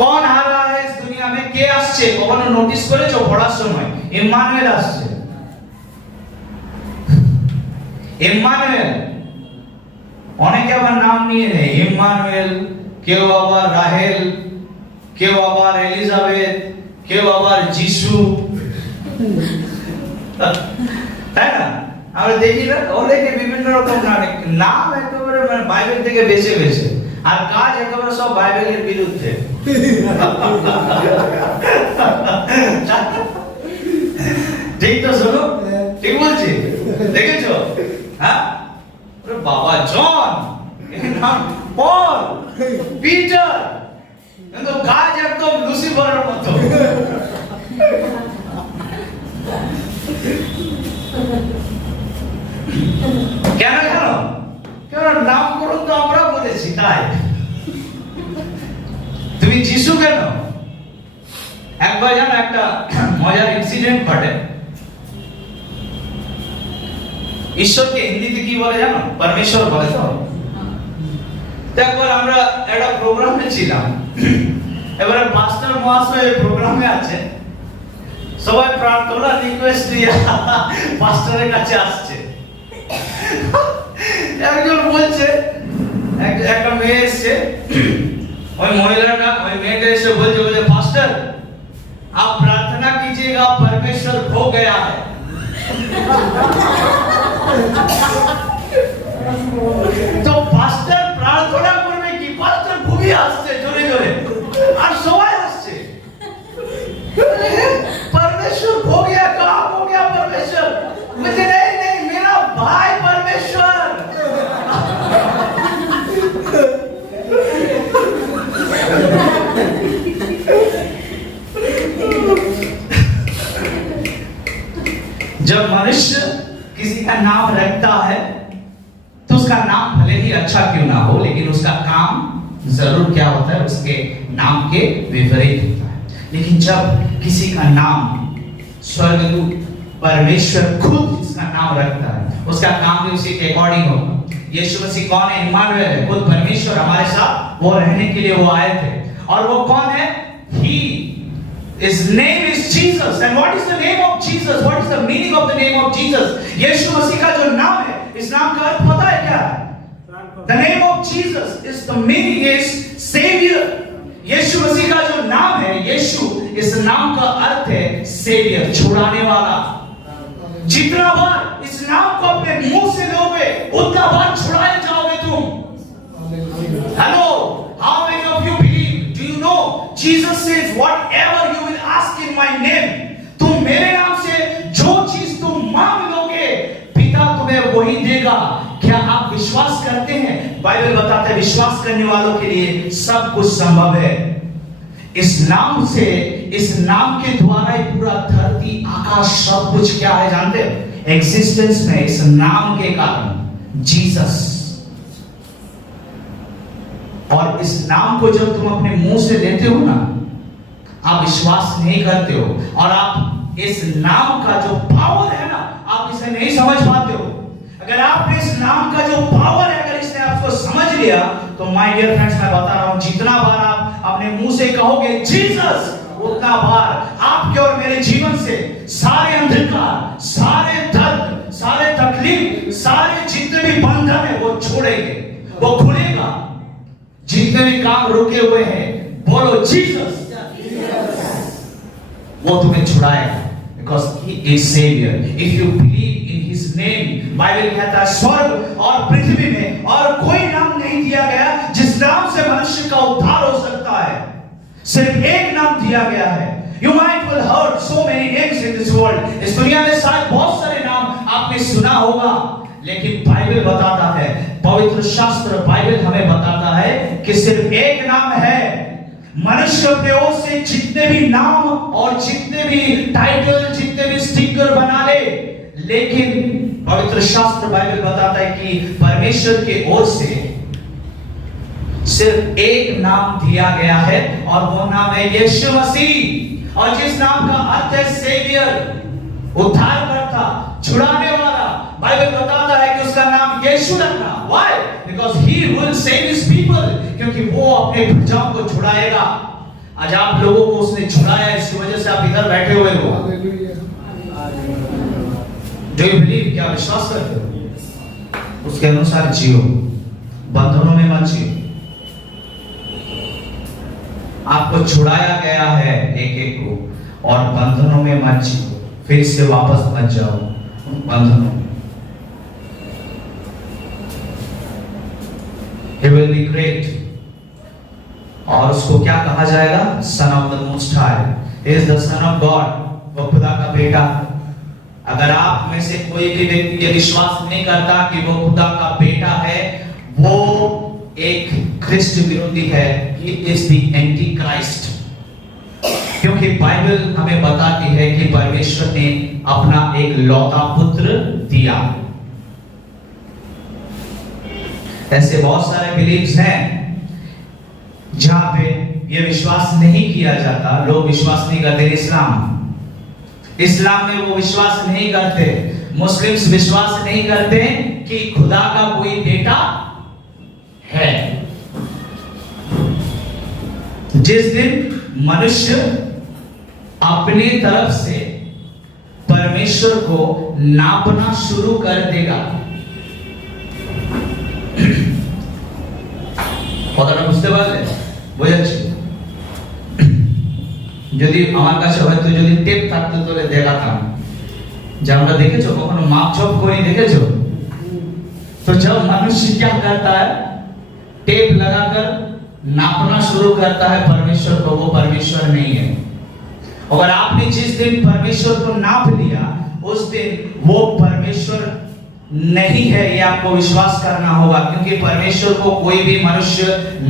कौन आ रहा है इस दुनिया में? কে আসছে? কখনো নোটিস করেছো পড়ার সময়? ইম্মানুয়েল আসছে। ইম্মানুয়েল। অনেকে আবার নাম নিয়ে নেয়, ইম্মানুয়েল, কেউ আবার রাহেল, কেউ আবার এলিজাবেথ, কেউ আবার যিশু, তাই না? আমরা দেখি না অনেকে বিভিন্ন রকম নাম একেবারে মানে বাইবেল থেকে বেছে বেছে, আর কাজ একেবারে সব বাইবেলের বিরুদ্ধে। ঠিক তো? শোনো, ঠিক বলছি? দেখেছো? হ্যাঁ, বাবা জন, নাম পল, পিটার, কিন্তু কাজ একদম লুসিফারের মতো। কেন কেন? কারণ নামকরণ তো আমরা বলেছি, তাই। তুমি যিশু কেন? একবার জানো একটা মজার ইনসিডেন্ট ঘটে। ঈশ্বরকে হিন্দিতে কি বলে জানো? পরমেশ্বর বলে তো। একবার আমরা একটা প্রোগ্রামে ছিলাম, এবারে পাস্টার মহাশয় প্রোগ্রামে আছে, সবাই প্রার্থনা রিকোয়েস্ট দিয়ে পাস্টারের কাছে আসছে। একজন বলছে, একটা মেয়ে এসছে, ওই মহিলাটা, ওই মেয়েটা এসে বলছে, বলে पास्टर आप प्रार्थना कीजिएगा परमेश्वर खो गया है। তো পাস্টার প্রার্থনা করবে কি? পাস্টার ঘুমিয়ে আসছে জোরে জোরে, আর সবাই আসছে। परमेश्वर खो गया, कहाँ खो गया परमेश्वर? मुझे नहीं नहीं, मेरा भाई परमेश्वर। जब मनुष्य किसी का नाम रखता है तो उसका नाम भले ही अच्छा क्यों ना हो, लेकिन उसका काम जरूर क्या होता है? उसके नाम के विपरीत होता है। लेकिन जब किसी का नाम स्वर्गदूत परमेश्वर खुद जिसका नाम रखता है, उसका काम भी उसी के अकॉर्डिंग होगा। यीशु मसीह कौन है? इम्मानुएल है, खुद परमेश्वर हमारे साथ, वो रहने के लिए वो आए थे। और वो कौन है? He, his name is Jesus. And what is the name of Jesus? What is the meaning of the name of Jesus? यीशु मसीह का जो नाम है, इस नाम का अर्थ पता है क्या? The name of Jesus is, the meaning is Savior. यीशु मसीह का जो नाम है, यीशु, इस नाम का अर्थ है सेवियर, छुड़ाने वाला। जितना बार इस नाम को अपने मुंह से लोगे, उतना बार छुड़ाए जाओगे तुम। Hello, how many Jesus says, whatever you will ask in my name, तुम मेरे नाम से जो चीज तुम मांग लोगे पिता तुम्हें वही देगा। क्या आप विश्वास करते हैं? बाइबल बताता है विश्वास करने वालों के लिए सब कुछ संभव है। इस नाम से, इस नाम के द्वारा ही पूरा धरती आकाश सब कुछ क्या है जानते हो? एग्जिस्टेंस में इस नाम के कारण जीसस। और इस नाम को जब तुम अपने मुंह से लेते हो ना, आप विश्वास नहीं करते हो और आप इस नाम का जो पावर है ना, आप इसे नहीं समझ पाते हो। अगर आपने इस नाम का जो पावर है, अगर इसने आपको समझ लिया तो माय डियर फ्रेंड्स, मैं बता रहा हूं जितना बार आप अपने मुंह से कहोगे जीसस, उतना बार आपके और मेरे जीवन से सारे अंधकार, सारे दर्द, सारे तकलीफ, सारे जितने भी बंधन है वो छोड़ेंगे, वो खुलेगा। जितने भी काम रुके हुए हैं बोलो जीसस, वो तुम्हें छुड़ाएगा। Because he is Savior. If you believe in His name, Bible कहता है स्वर्ग और पृथ्वी में और कोई नाम नहीं दिया गया जिस नाम से मनुष्य का उद्धार हो सकता है। सिर्फ एक नाम दिया गया है। You might have heard so many names in this world. इस दुनिया में शायद बहुत सारे नाम आपने सुना होगा, लेकिन बाइबल बताता है, पवित्र शास्त्र बाइबल हमें बताता है कि सिर्फ एक नाम है। मनुष्य अपने ओर से जितने भी नाम और जितने भी टाइटल, जितने भी स्टिकर बना ले, लेकिन पवित्र शास्त्र बाइबल बताता है कि परमेश्वर के ओर से सिर्फ एक नाम दिया गया है और वो नाम है यीशु मसीह। और जिस नाम का अर्थ है सेवियर, उद्धारकर्ता, छुड़ाने वाला, बाइबल बताता है कि उसका नाम यीशु रखना। Why? Because he will save his people. क्योंकि वो अपने प्रजाओं को छुड़ाएगा। आज आप लोगों को उसने छुड़ाया, इसकी वजह से आप इधर बैठे हुए हो। Do you believe? क्या विश्वास करते हो? उसके अनुसार जियो, बंधनों में मत जियो। आपको छुड़ाया गया है एक एक को, और बंधनों में मत जियो, फिर से वापस मत जाओ बंधनों। He will be great. और उसको क्या कहा जाएगा? Son of the Most High. He is the Son of God. वो खुदा का बेटा। अगर आप में से कोई भी व्यक्ति ये विश्वास नहीं करता कि वो खुदा का बेटा है, वो एक ख्रिस्त विरोधी है। He is the Antichrist. क्योंकि बाइबल हमें बताती है कि परमेश्वर ने अपना एक लौता पुत्र दिया। ऐसे बहुत सारे बिलीव्स हैं जहां पे ये विश्वास नहीं किया जाता। लोग विश्वास नहीं करते। इस्लाम में वो विश्वास नहीं करते। मुस्लिम्स विश्वास नहीं करते कि खुदा का कोई बेटा है। जिस दिन मनुष्य अपनी तरफ से परमेश्वर को नापना शुरू कर देगा, কথাটা বুঝতে পারলে? বুঝাচ্ছি? যদি আমার কাছে হয়তো যদি টেপ থাকতো তাহলে দেখাতাম যে আমরা দেখেছো কখনো মাপঝোপ করি দেখেছো? तो जब मनुष्य क्या करता है, टेप लगाकर नापना शुरू करता है परमेश्वर को, वो परमेश्वर नहीं है। अगर आपने जिस दिन परमेश्वर को नाप लिया, उस दिन वो परमेश्वर नहीं है। ये आपको विश्वास करना होगा, क्योंकि परमेश्वर को कोई भी मनुष्य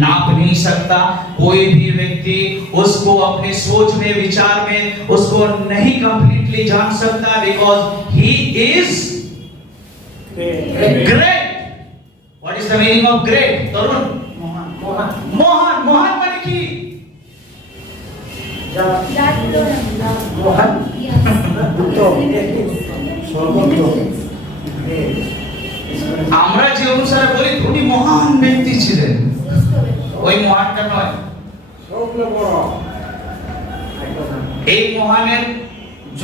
नाप नहीं सकता। कोई भी व्यक्ति उसको अपने सोच में, विचार में उसको नहीं कंप्लीटली जान सकता, because he is great. What is the meaning of great? Tarun, Mohan माने की मोहन আমরা যে অনুসারে বলি উনি মহান ব্যক্তি ছিলেন, ওই মহানটা নয়। এই মহানের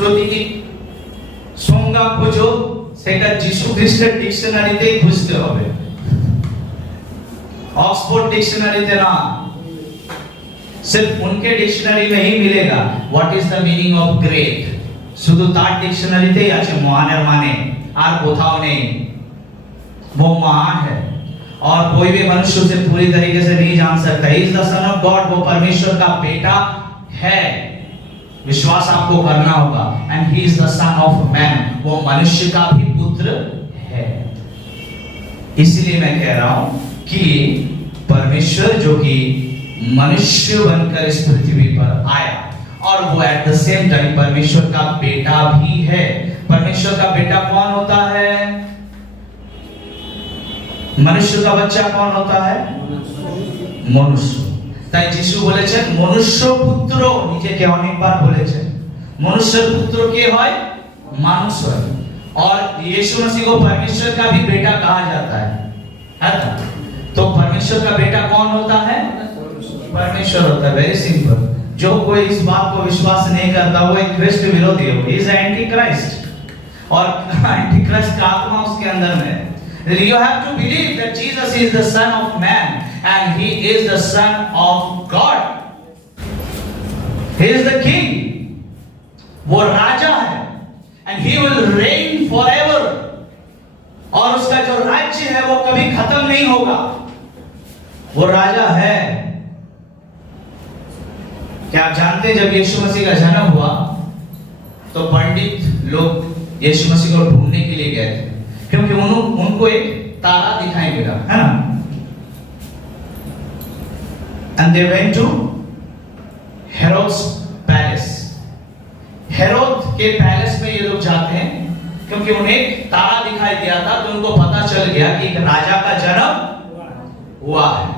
যদি সংজ্ঞা খোঁজো, সেটা যিশু খ্রিস্টের ডিকশনারিতে খুঁজতে হবে, ऑक्सफोर्ड डिक्शनरी ना। सिर्फ उनके डिक्शनरी में ही मिलेगा what is the meaning of great. শুধু তার ডিকশনারিতেই আছে মহানের মানে, আর কোথাও নেই। वो महान है और कोई भी मनुष्य उसे पूरी तरीके से नहीं जान सकता। He is the son of God, वो परमेश्वर का बेटा है। विश्वास आपको करना होगा। And he is the son of man, वो मनुष्य का भी पुत्र है। इसलिए मैं कह रहा हूं कि परमेश्वर जो कि मनुष्य बनकर इस पृथ्वी पर आया और वो एट द सेम टाइम परमेश्वर का बेटा भी है। परमेश्वर का बेटा कौन होता है? मनुष्य का बच्चा कौन होता है? मनुष्य। তাই যিশু বলেছেন মনুষ্য পুত্র, নিজেকে অনেকবার বলেছেন মনুষ্য পুত্র কে হয়? মানুষ হয়। और यीशु मसीह को परमेश्वर का भी बेटा कहा जाता है ना? तो परमेश्वर का बेटा कौन होता है? परमेश्वर होता है। Very simple. जो कोई इस बात को विश्वास नहीं करता वो एक ख्रिस्ट विरोधी है, ही इज एंटी क्राइस्ट। और एंटी क्राइस्ट का आत्मा उसके अंदर में। You have to believe that Jesus is the Son of Man and He is the Son of God. He is the King. वो राजा है and He will reign forever. और उसका जो राज्य है वो कभी खत्म नहीं होगा। वो राजा है। क्या आप जानते हैं जब यीशु मसीह का जन्म हुआ तो पंडित लोग यीशु मसीह को ढूंढने के लिए गए थे, क्योंकि उनको एक तारा दिखाई मिला, है ना? And they went to Herod's palace. Herod के पैलेस में ये लोग जाते हैं क्योंकि उन्हें एक तारा दिखाई दिया था, तो उनको पता चल गया कि एक राजा का जन्म हुआ है।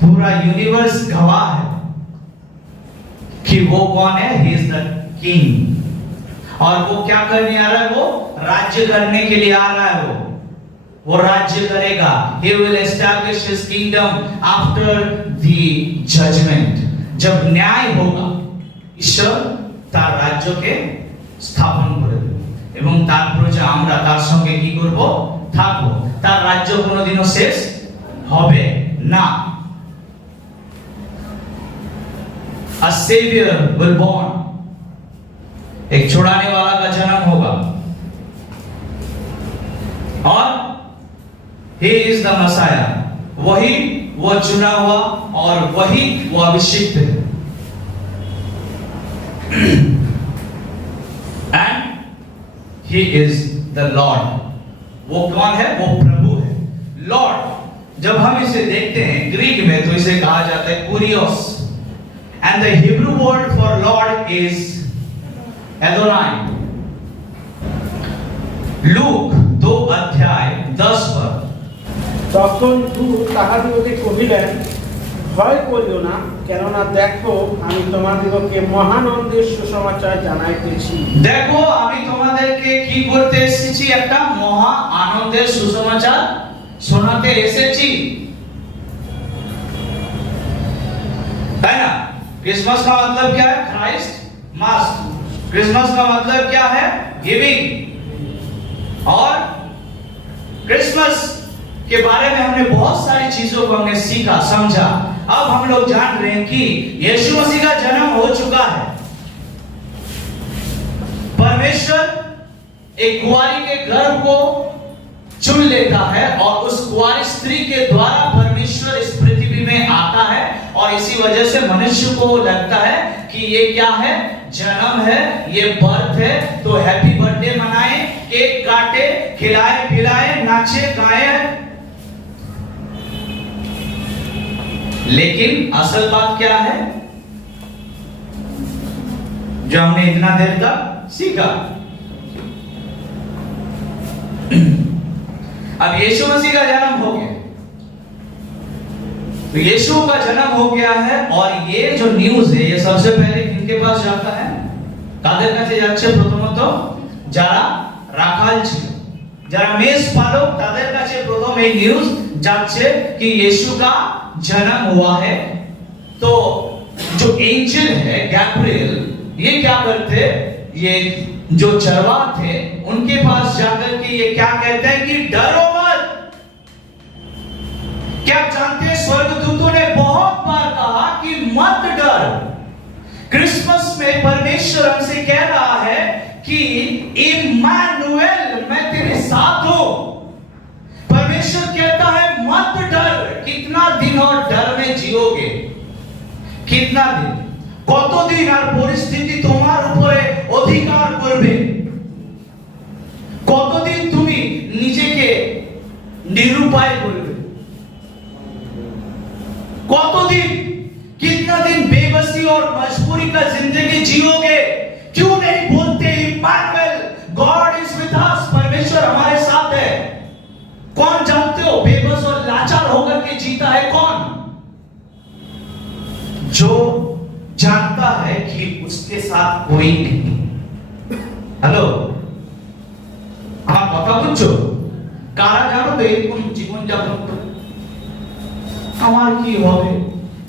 पूरा यूनिवर्स गवाह है कि वो कौन है? He is the king. और वो क्या करने आ रहा है? वो राज्य करने के लिए आ रहा है। वो राज्य करेगा। He will establish his kingdom after the judgment. जब न्याय होगा ঈশ্বর তার রাজ্যকে স্থাপন করে দেবে এবং তার প্রজা আমরা তার সঙ্গে কি করব? থাকবো। তার রাজ্য কোনোদিনও শেষ হবে না। A savior will born. एक छुड़ाने वाला का जन्म होगा और He is the Messiah. वही वो चुना हुआ और वही वो अभिषिक्त है। And He is the Lord. वो कौन है? वो प्रभु है, लॉर्ड। जब हम इसे देखते हैं ग्रीक में तो इसे कहा जाता है कुरियोस। And the Hebrew word for Lord is Adonai. Look 2:10 তখন দূত তাহাদিগকে কহিলেন, ভয় করিও না, কেননা দেখো আমি তোমাদিগকে মহানন্দের সুসমাচার জানাইতেছি। দেখো আমি তোমাদেরকে কি করতে এসেছি? একটা মহা আনন্দের সুসমাচার শোনাতে এসেছি, है ना? क्रिसमस का मतलब क्या है? क्राइस्ट मास। क्रिसमस का मतलब क्या है? गिविंग। और क्रिसमस के बारे में हमने बहुत सारी चीजों को हमने सीखा, समझा। अब हम लोग जान रहे हैं कि यीशु मसीह का जन्म हो चुका है। परमेश्वर एक कुंवारी के गर्भ को चुन लेता है और उस कुंवारी स्त्री के द्वारा परमेश्वर इस पृथ्वी में आता है और इसी वजह से मनुष्य को लगता है कि ये क्या है? जन्म है, ये बर्थ है। तो हैप्पी बर्थडे मनाएं, केक काटे, खिलाए पिलाए, नाचे गाए। लेकिन असल बात क्या है जो हमने इतना देर तक सीखा? अब यीशु मसीह का जन्म हो गया, तो यीशु का जन्म हो गया है और ये जो न्यूज है ये सबसे पहले किनके पास जाता है? কাদের কাছে যাচ্ছে? প্রথমত যারা রাখাল ছিল, যারা মেষ পালক, তাদের কাছে প্রথম এই নিউজ যাচ্ছে कि यीशु का जन्म हुआ है। तो जो एंजल है गैब्रियल, ये क्या करते? ये जो चरवाह थे उनके पास जाकर के ये क्या कहते हैं कि डरो मत। क्या आप जानते हैं स्वर्गदूतों ने बहुत बार कहा कि मत डर। क्रिसमस में परमेश्वर हमसे कह रहा है कि इम्मानुएल, मैं तेरे साथ हूं। परमेश्वर कहता है मत डर। कितना दिन और डर में जियोगे? कितना दिन? কতদিন আর পরিস্থিতি তোমার উপরে অধিকার করবে? কতদিন তুমি নিজেকে নিরুপায় করবে? কতদিন? कितना दिन बेबसी और मजबूरी का जिंदगी जियोगे? क्यों नहीं बोलते Immanuel, God is with us, परमेश्वर हमारे साथ है? कौन जानते हो बेबस और लाचार होकर के जीता है? कौन? जो जानता है कि उसके साथ कोई नहीं। हेलो, আমার কথা বুঝছো? কারা জানো তো এরকম জীবন যাপন করে? আমার কি হবে,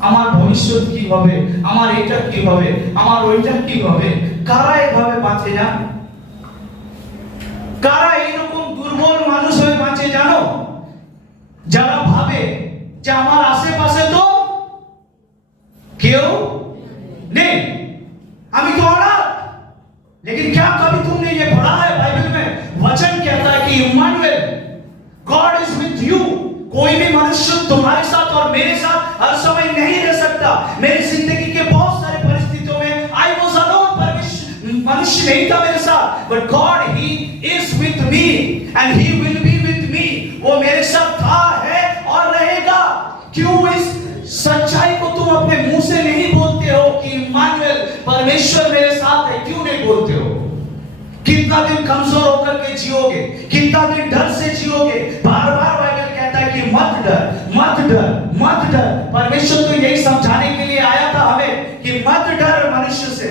আমার ভবিষ্যৎ কি হবে, আমার এটা কি হবে, আমার ওইটা কি হবে? কারা এভাবে বাঁচে জানো? কারা এরকম দুর্বল মানুষ হয়ে বাঁচে জানো? যারা ভাবে যে আমার আশেপাশে তো কেউ नहीं, अभी तो अनाथ। लेकिन क्या कभी तुमने ये पढ़ा है बाइबल में? वचन कहता है कि Immanuel, God is with you. कोई भी मनुष्य तुम्हारे साथ और मेरे साथ हर समय नहीं रह सकता। मेरी जिंदगी के बहुत सारे परिस्थितियों में आई वाज अलोन, मनुष्य नहीं था मेरे साथ, but God he is with me and he will be with me. वो मेरे साथ था, है और रहेगा। क्यों इस सच्चाई को तुम अपने मुंह से नहीं बोलते हो कि इम्मानुएल, परमेश्वर मेरे साथ है? क्यों नहीं बोलते हो? कितना दिन कमजोर होकर के जियोगे? कितना दिन डर से जियोगे? बार बार बाइबल कहता है कि मत डर, मत डर, मत डर। परमेश्वर तो यही समझाने के लिए आया था हमें कि मत डर मनुष्य से,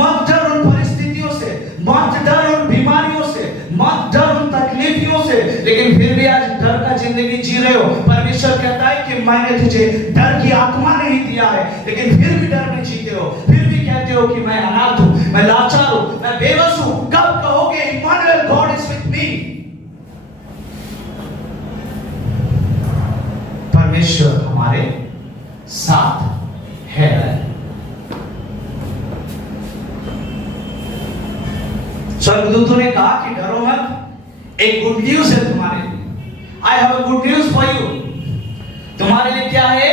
मत डर उन परिस्थितियों से, मत डर उन बीमारियों से, मत डर उन तकलीफों से। लेकिन फिर भी आज डर का जिंदगी जी रहे हो। परमेश्वर कहता है कि मैंने तुझे डर की आत्मा नहीं दिया है, लेकिन फिर भी डर में जीते हो। फिर भी कहते हो कि मैं अनाथ हूं, मैं लाचार हूं, मैं बेबस हूं। कब कहोगे Immanuel, God is with me? परमेश्वर हमारे साथ है। स्वर्गदूतों ने कहा कि डरो मत, एक गुड न्यूज है तुम्हारे लिए। आई have a good news for you. तुम्हारे लिए क्या है?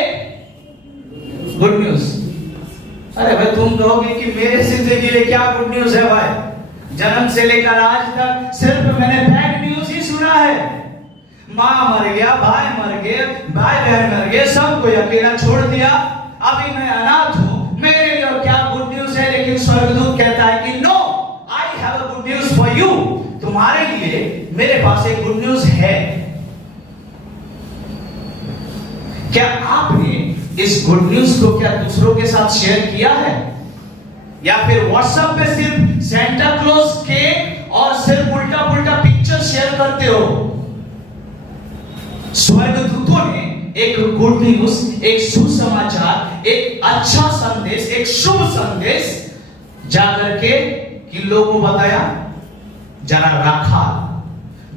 Good news. अरे भाई, तुम कहोगे कि मेरे जिंदगी में क्या गुड न्यूज है? भाई, जन्म से लेकर आज तक सिर्फ मैंने बैड न्यूज ही सुना है। माँ मर गया, भाई मर गए, भाई बहन मर गए, सब कोई अकेला छोड़ दिया, अभी मैं अनाथ हूं, मेरे लिए क्या गुड न्यूज है? लेकिन स्वर्गदूत कहता है कि no, I have a good news for you. तुम्हारे लिए मेरे पास एक गुड न्यूज है। क्या आपने इस गुड न्यूज को क्या दूसरों के साथ शेयर किया है? या फिर व्हाट्सएप पे सिर्फ सेंटा क्लॉज केक और सिर्फ उल्टा पुल्टा पिक्चर शेयर करते हो? स्वर्गदूतों ने एक गुड न्यूज, एक सुसमाचार, एक अच्छा संदेश, एक शुभ संदेश जाकर के किलों को बताया। जरा राखाल,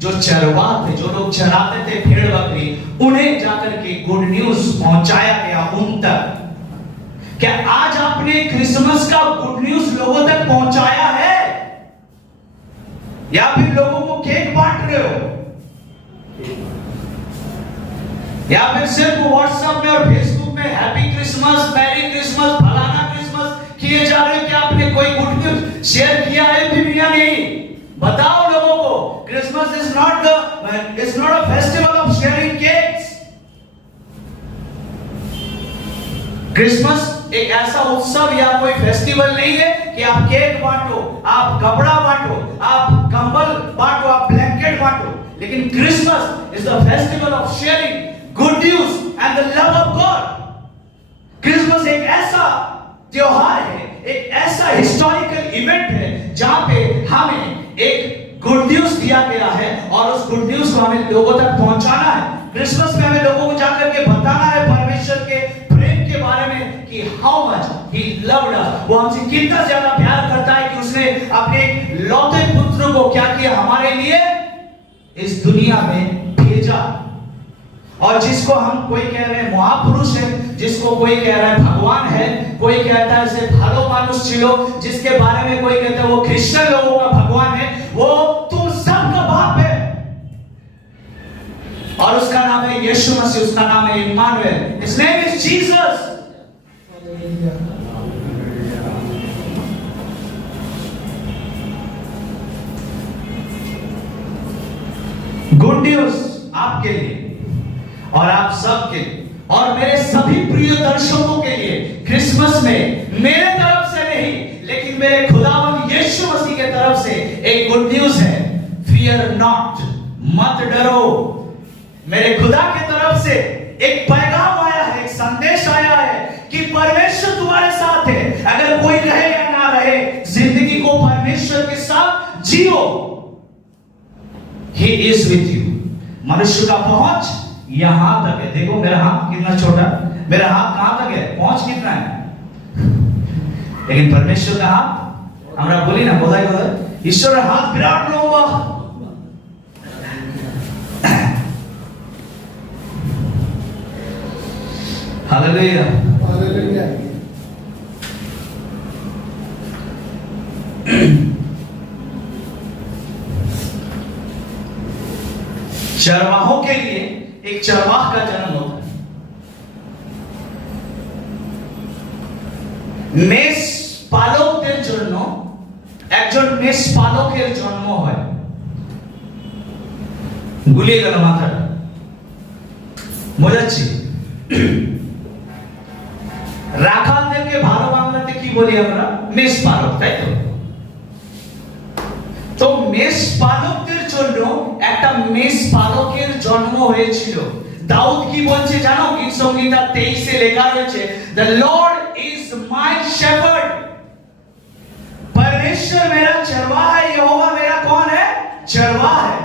जो चरवाह थे, जो लोग चराते थे भेड़ बकरी, उन्हें जाकर के गुड न्यूज पहुंचाया गया उन तक। क्या आज आपने क्रिसमस का गुड न्यूज लोगों तक पहुंचाया है? या फिर लोगों को केक बांट रहे हो? या फिर सिर्फ व्हाट्सएप में और फेसबुक में हैप्पी क्रिसमस, मैरी क्रिसमस, फलाना क्रिसमस किए जा रहे हो? क्या आपने कोई गुड न्यूज शेयर किया है भी या नहीं? बताओ लोगों को। Christmas is not a festival of sharing cakes. Christmas एक ऐसा उत्सव या कोई फेस्टिवल नहीं है कि आप केक बांटो, आप कपड़ा बांटो, आप कंबल बांटो, आप ब्लैंकेट बांटो। लेकिन Christmas is the festival of sharing good news and the love of God. Christmas एक ऐसा त्योहार है, एक ऐसा हिस्टोरिकल इवेंट है जहां पे हमें एक गुड न्यूज दिया गया है और उस गुड न्यूज को हमें लोगों तक पहुंचाना है। क्रिसमस में हमें लोगों को जाकर के बताना है परमेश्वर के प्रेम के बारे में कि how much he loved us. वो हमसे कितना ज्यादा प्यार करता है कि उसने अपने लौते पुत्र को क्या किया? हमारे लिए इस दुनिया में भेजा। और जिसको हम कोई कह रहे हैं महापुरुष है, जिसको कोई कह रहा है भगवान है, कोई कहता है से भालो मानुष छिलो, जिसके बारे में कोई कहता है वो क्रिश्चियन लोगों का भगवान है, वो तुम सबका बाप है। और उसका नाम है यीशु मसीह, उसका नाम है Immanuel. His name is Jesus। Good news आपके लिए और आप सबके और मेरे सभी प्रिय दर्शकों के लिए क्रिसमस में मेरे तरफ से नहीं लेकिन मेरे खुदावन यीशु मसीह के तरफ से एक गुड न्यूज है। फियर नॉट, मत डरो। मेरे खुदा की तरफ से एक पैगाम आया है, एक संदेश आया है कि परमेश्वर तुम्हारे साथ है। अगर कोई रहे या ना रहे, जिंदगी को परमेश्वर के साथ जियो। He is with you। मनुष्य का पहुंच यहां तक है। देखो मेरा हाथ कितना छोटा, मेरा हाथ कहां तक है, पहुंच कितना है, लेकिन परमेश्वर का हाथ हमरा बोली ना बोधाई बोधाई ईश्वर हाथ विराट लंबा। हालेलुया। चरवाहों के लिए एक चरवाह का जन्म होता है। মেষ পালকদের জন্য একজন মেষ পালকের জন্ম হয়। গুলিয়ে গেল মাথাটা, বোঝাচ্ছি। রাখালদেরকে ভালো বাংলাতে কি বলি আমরা, মেষ পালক, তাই তো? তো মেষ পালকদের জন্য একটা মেষ পালকের জন্ম হয়েছিল। দাউদ কি বলছে জানো? গীত সংহিতা 23 এ লেখা রয়েছে, the Lord is my shepherd। परमेश्वर मेरा चरवाहा है, यहोवा मेरा कौन है? चरवाहा है।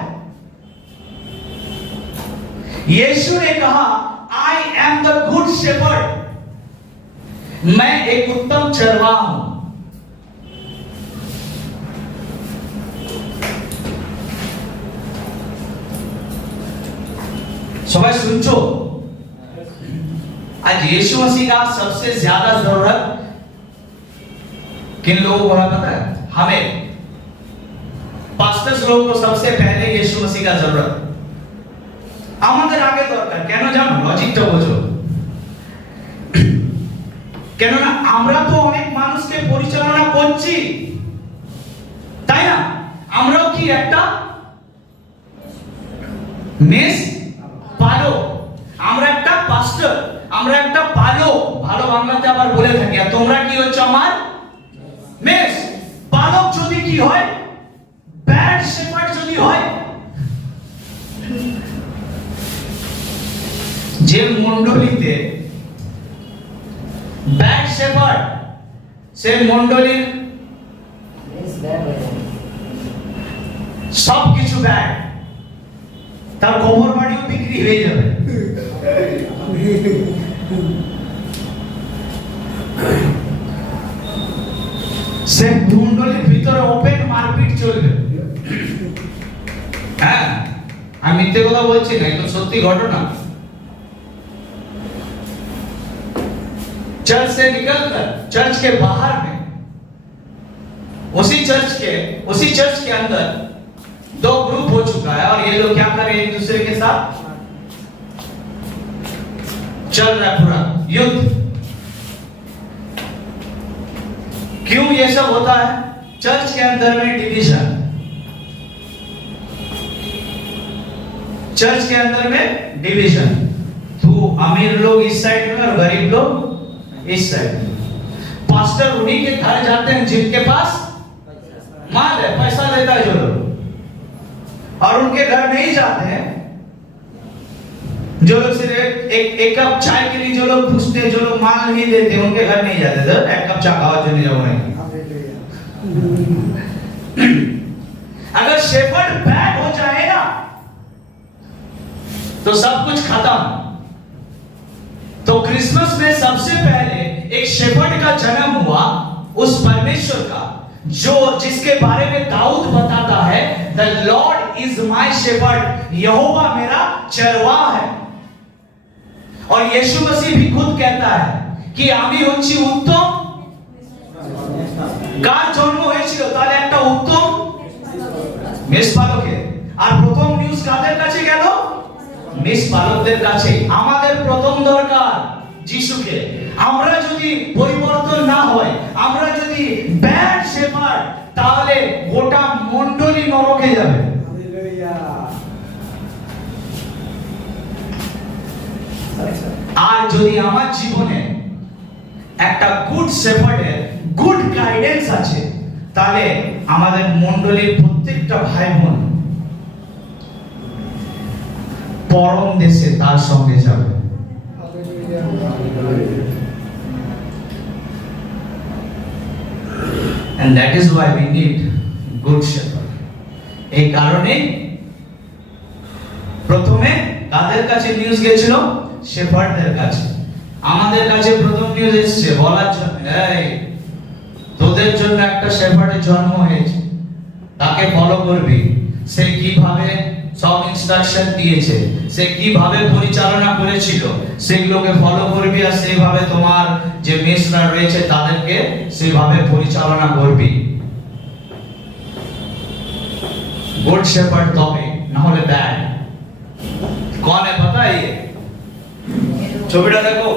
यीशु ने कहा I am the good shepherd। मैं एक उत्तम चरवाहा हूं। सबाई सुनचो, आज यीशु मसीह का सबसे ज्यादा जरूरत किन लोगों को है पता है? हमें पास्टर्स लोगों को सबसे पहले यीशु मसीह का जरूरत। আমাদের আগে দরকার কেন জানো? লজিকটা বোঝো। কেন না আমরা তো অনেক মানুষকে পরিচালনা করছি, তাই না? আমরাও কি একটা মেষ পালক, আমরা একটা পাস্টার, আমরা একটা পালক। ভালো বাংলাতে আবার বলে থাকি, আর তোমরা কি হচ্ছে আমার মেষ পালক। যদি কি হয়, ব্যাড শেপার্ড যদি হয়, যে মণ্ডলীতে ব্যাড শেপার্ড, সে মণ্ডলীর সব কিছু ব্যাড, তার খবর বাড়িও বিক্রি হয়ে যাবে। সে মণ্ডলীর ভিতরে ওপেন মারপিট চলবে। হ্যাঁ, আমি মিথ্যে কথা বলছি না, এটা সত্যি ঘটনা। चर्च से निकलकर चर्च के बाहर में उसी चर्च के अंदर दो ग्रुप हो चुका है, और ये लोग क्या कर रहे हैं? एक दूसरे के साथ चल रहा है पूरा युद्ध। क्यों ये सब होता है? चर्च के अंदर में डिवीजन, चर्च के अंदर में डिवीजन। तो अमीर लोग इस साइड में और गरीब लोग इस साइड में। पास्टर उन्हीं के घर जाते हैं जिनके पास माल है, पैसा देता है जो लोग, और उनके घर नहीं जाते हैं जो लोग सिर्फ एक कप चाय के लिए जो लोग पूछते हैं, जो लोग माल नहीं देते उनके घर नहीं जाते। सर एक कप चाय खाओ, जो नहीं जाओ। अगर शेफर्ड बैड हो जाए ना तो सब कुछ खत्म। तो क्रिसमस में सबसे पहले एक शेफर्ड का जन्म हुआ, उस परमेश्वर का जो जिसके बारे में दाऊद बताता है, the Lord is my shepherd, यहोवा मेरा चरवाहा है। और यीशु मसीह भी खुद कहता है कि আমি হচ্ছি উত্তম। কার জন্ম হয়েছিল? তাহলে একটা উত্তম মেষপালকের। আর প্রথম নিউজ কাদের কাছে গেল? মেষ পালকদের কাছে আমাদের প্রথম দরকার যিশুকে। আমরা যদি পরিবর্তন না হয়, আমরা যদি ব্যাড শেপার্ড, তাহলে গোটা মণ্ডলী নরকে যাবে। আর যদি আমার জীবনে একটা গুড শেপার্ডের গুড গাইডেন্স আছে, তাহলে আমাদের মণ্ডলীর প্রত্যেকটা ভাই বোন পরম দেশে তার সঙ্গে যাবে। And that is why we need good shepherd. এই কারণে প্রথমে কাদের কাছে নিউজ গেছিল? শেফার্ডদের কাছে। আমাদের কাছে প্রথম নিউজ এসেছে বলার জন্য, এই তোদের জন্য একটা শেফার্ডের জন্ম হয়েছে, তাকে ফলো করবি। সে কিভাবে সব ইনস্ট্রাকশন দিয়েছে, সে কিভাবে পরিচালনা করেছিল, সেগুলোকে ফলো করবি, আর সেইভাবে তোমার যে মেষরা রয়েছে তাদেরকে সেইভাবে পরিচালনা করবি। গুড শেফার্ড তবে, না হলে ব্যাড। कौन है पता है? ये ছবিটা দেখো।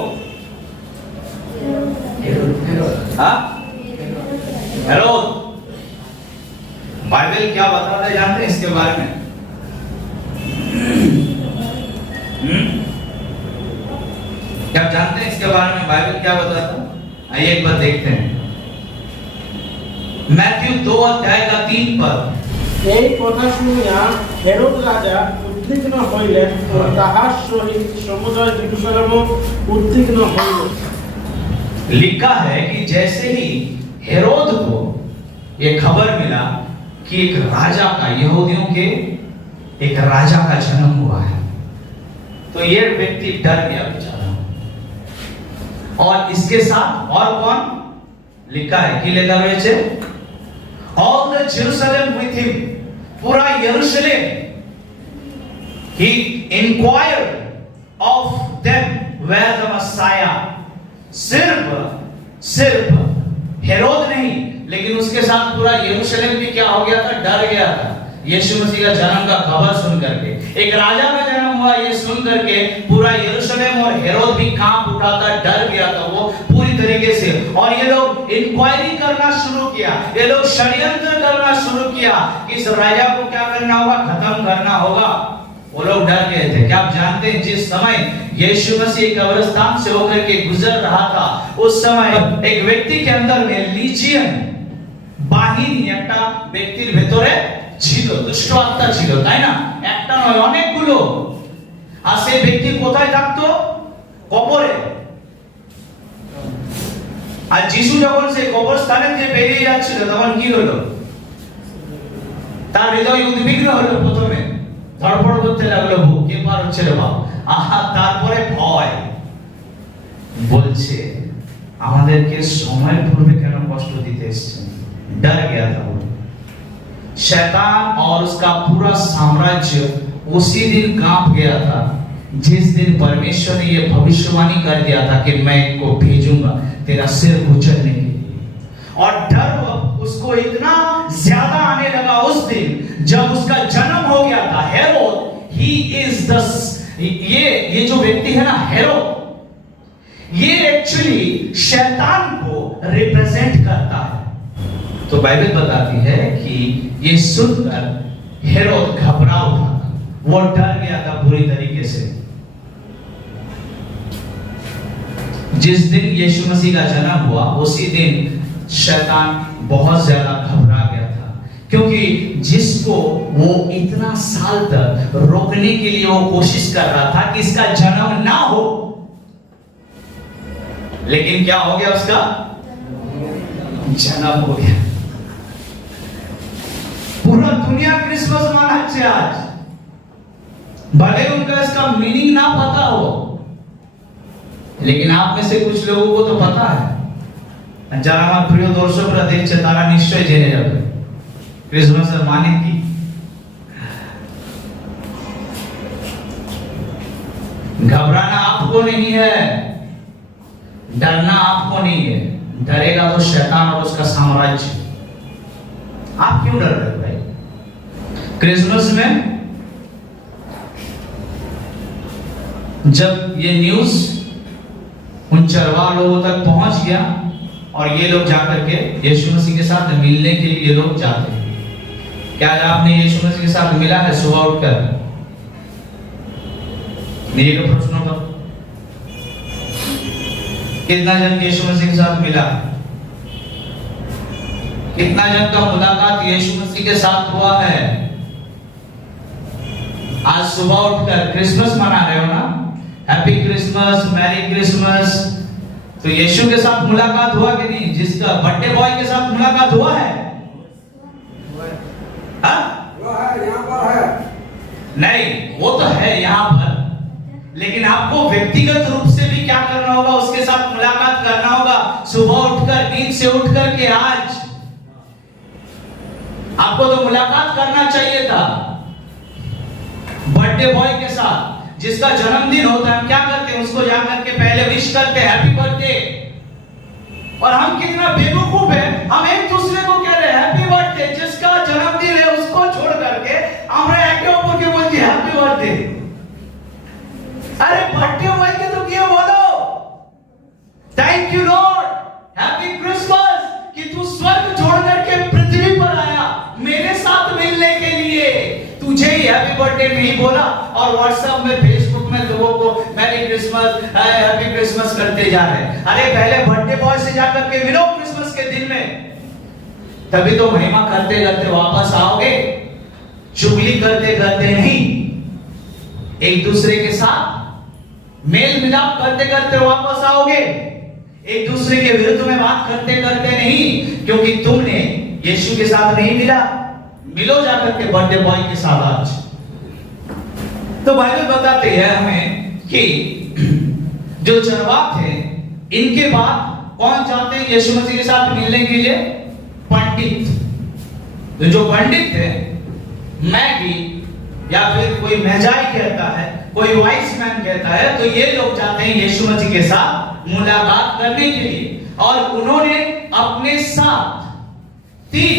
हाँ हेरोद। बाइबल क्या बताता है जानते हैं इसके बारे में? क्या जानते हैं इसके बारे में? बाइबल क्या बताता है? आइए एक बार देखते हैं। मैथ्यू 2 अध्याय का 3 पद। এই কথা শুনিয়া হেরোদ রাজা উদ্বিগ্ন হইলেন ও তাহার সহিত সমুদয় যেরুসালেম উদ্বিগ্ন হইল। लिखा है कि जैसे ही हेरोद को ये खबर मिला कि एक राजा का, यहूदियों के एक राजा का जन्म हुआ है, तो ये व्यक्ति डर गया बेचारा। और इसके साथ और कौन लिखा है कि लेकर रहे? All the Jerusalem with him, पूरा यरूशलेम। He inquired of them where the Messiah। सिर्फ हेरोद नहीं, लेकिन उसके साथ पूरा यरूशलेम भी क्या हो गया था? डर गया था यीशु मसीह का जन्म का खबर सुन करके। एक राजा का जन्म हुआ ये सुन करके पूरा यरूशलेम और हेरोद भी कांप उठा था, डर गया था वो पूरी तरीके से। और ये लोग इंक्वायरी करना शुरू किया, ये लोग षड्यंत्र करना शुरू किया कि इस राजा को क्या करना होगा? खत्म करना होगा। वो लोग डर गए थे। क्या आप जानते हैं जिस समय यीशु मसीह कब्रिस्तान से होकर के गुजर रहा था, उस समय एक व्यक्ति के अंदर में लीजियन বাহিনী, একটা ব্যক্তির ভেতরে ছিল, দুষ্ট আত্মা ছিল, তাই না? একটা নয়, অনেকগুলো। আর সেই ব্যক্তি কোথায় থাকতো? কবরে। আর যিশু যখন সেই কবরস্থানে যে বেরিয়ে যাচ্ছিল, তখন কি হলো? তার হৃদয় উদ্বিগ্ন হলো। প্রথমে ধড়ফড় করতে লাগলো, বুক কে পার হচ্ছে রে বাবা। আহা, তারপরে ভয় বলছে আমাদেরকে সময় পূর্বে কেন কষ্ট দিতে এসেছেন? डर गया था वो। शैतान और उसका पूरा साम्राज्य उसी दिन कांप गया था जिस दिन परमेश्वर ने ये भविष्यवाणी कर दिया था कि मैं इनको भेजूंगा तेरा सिर कुचलने के लिए। और डर उसको इतना ज्यादा आने लगा उस दिन जब उसका जन्म हो गया था। हेरोद, ही इज द, ये जो व्यक्ति है ना हेरोद, ये एक्चुअली शैतान को रिप्रेजेंट करता है। तो बाइबल बताती है कि ये सुनकर हेरोद घबरा उठा, वो डर गया था पूरी तरीके से। जिस दिन यीशु मसीह का जन्म हुआ उसी दिन शैतान बहुत ज्यादा घबरा गया था, क्योंकि जिसको वो इतना साल तक रोकने के लिए वो कोशिश कर रहा था कि इसका जन्म ना हो, लेकिन क्या हो गया? उसका जन्म हो गया। पूरा दुनिया क्रिसमस मनाচ্ছে आज, भले उनका इसका मीनिंग ना पता हो, लेकिन आप में से कुछ लोगों को तो पता है। যারা আমার প্রিয় দর্শকরা দেখছে তারা নিশ্চয়ই জেনে যাবে ক্রিসমাসের মানে কি। घबराना आपको नहीं है, डरना आपको नहीं है। डरेगा तो शैतान और उसका साम्राज्य। आप क्यों डर रहे हो भाई? क्रिसमस में जब ये न्यूज उन चरवाह लोगों तक पहुंच गया और ये लोग जाकर के यीशु मसीह के साथ मिलने के लिए ये लोग जाते हैं। क्या आपने यीशु मसीह के साथ मिला है सुबह उठकर? मेरे को प्रश्न होगा, कितना जन यीशु मसीह के साथ मिला? कितना जन का मुलाकात यीशु मसीह के साथ हुआ है? आज सुबह उठकर क्रिसमस मना रहे हो ना, हैप्पी क्रिसमस, मैरी क्रिसमस, तो यीशु के साथ मुलाकात हुआ कि नहीं? जिसका बर्थडे बॉय के साथ मुलाकात हुआ है? यहाँ पर है। नहीं, वो तो है यहाँ पर, लेकिन आपको व्यक्तिगत रूप से भी क्या करना होगा? उसके साथ मुलाकात करना होगा। सुबह उठकर, नींद से उठकर के आज आपको तो मुलाकात करना चाहिए था बर्थडे बॉय के साथ। जिसका जन्मदिन होता है हम क्या करते हैं? उसको जाकर के पहले विश करते हैं, हैप्पी बर्थडे। और हम कितना बेवकूफ है, हम एक दूसरे को कह रहे हैं हैप्पी बर्थडे, जिसका जन्मदिन है उसको छोड़ करके আমরা একে অপরকে বলছি হ্যাপি বার্থডে। अरे बर्थडे बॉय के तो क्या बोलो thank you Lord, happy Christmas, कि तू स्वर्ग छोड़ करके पृथ्वी पर आया मेरे साथ मिलने के लिए। तुझे ही हैप्पी बर्थडे नहीं बोला और व्हाट्सएप में, फेसबुक में लोगों को मैरी क्रिसमस, हैप्पी क्रिसमस करते जा रहे हैं। अरे पहले बर्थडे बॉय से जाकर के मिलो क्रिसमस के दिन में, तभी तो महिमा करते करते वापस आओगे। चुगली करते करते नहीं, एक दूसरे के साथ मेल मिलाप करते करते वापस आओगे। एक दूसरे के विरुद्ध में बात करते करते नहीं, क्योंकि तुमने यीशु के साथ नहीं मिला। मिलो जाकर के बर्थडे बॉय के साथ आज। तो बाइबल बताते हैं हमें कि जो चरवाह थे, इनके बाद कौन जाते हैं यीशु मसीह के साथ मिलने के लिए? पंडित। तो जो पंडित थे, मैगी या फिर कोई मैजाई कहता है, कोई वाइस मैन कहता है, तो ये लोग जाते हैं यीशु मसीह के साथ मुलाकात करने के लिए। और उन्होंने अपने साथ 3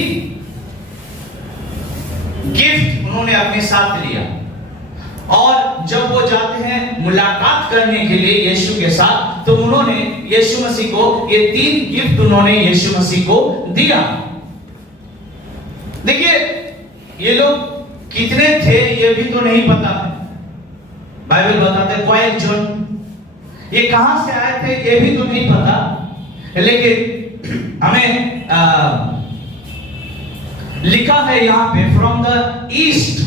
गिफ्ट उन्होंने अपने साथ लिया। और जब वो जाते हैं मुलाकात करने के लिए यीशु के साथ, तो उन्होंने यीशु मसीह को ये 3 गिफ्ट उन्होंने यीशु मसीह को दिया। देखिए, ये लोग कितने थे ये भी तो नहीं पता है। बाइबल बताते हैं कॉयल जॉन, ये कहां से आए थे ये भी तो नहीं पता, लेकिन हमें लिखा है यहां पे फ्रॉम द ईस्ट।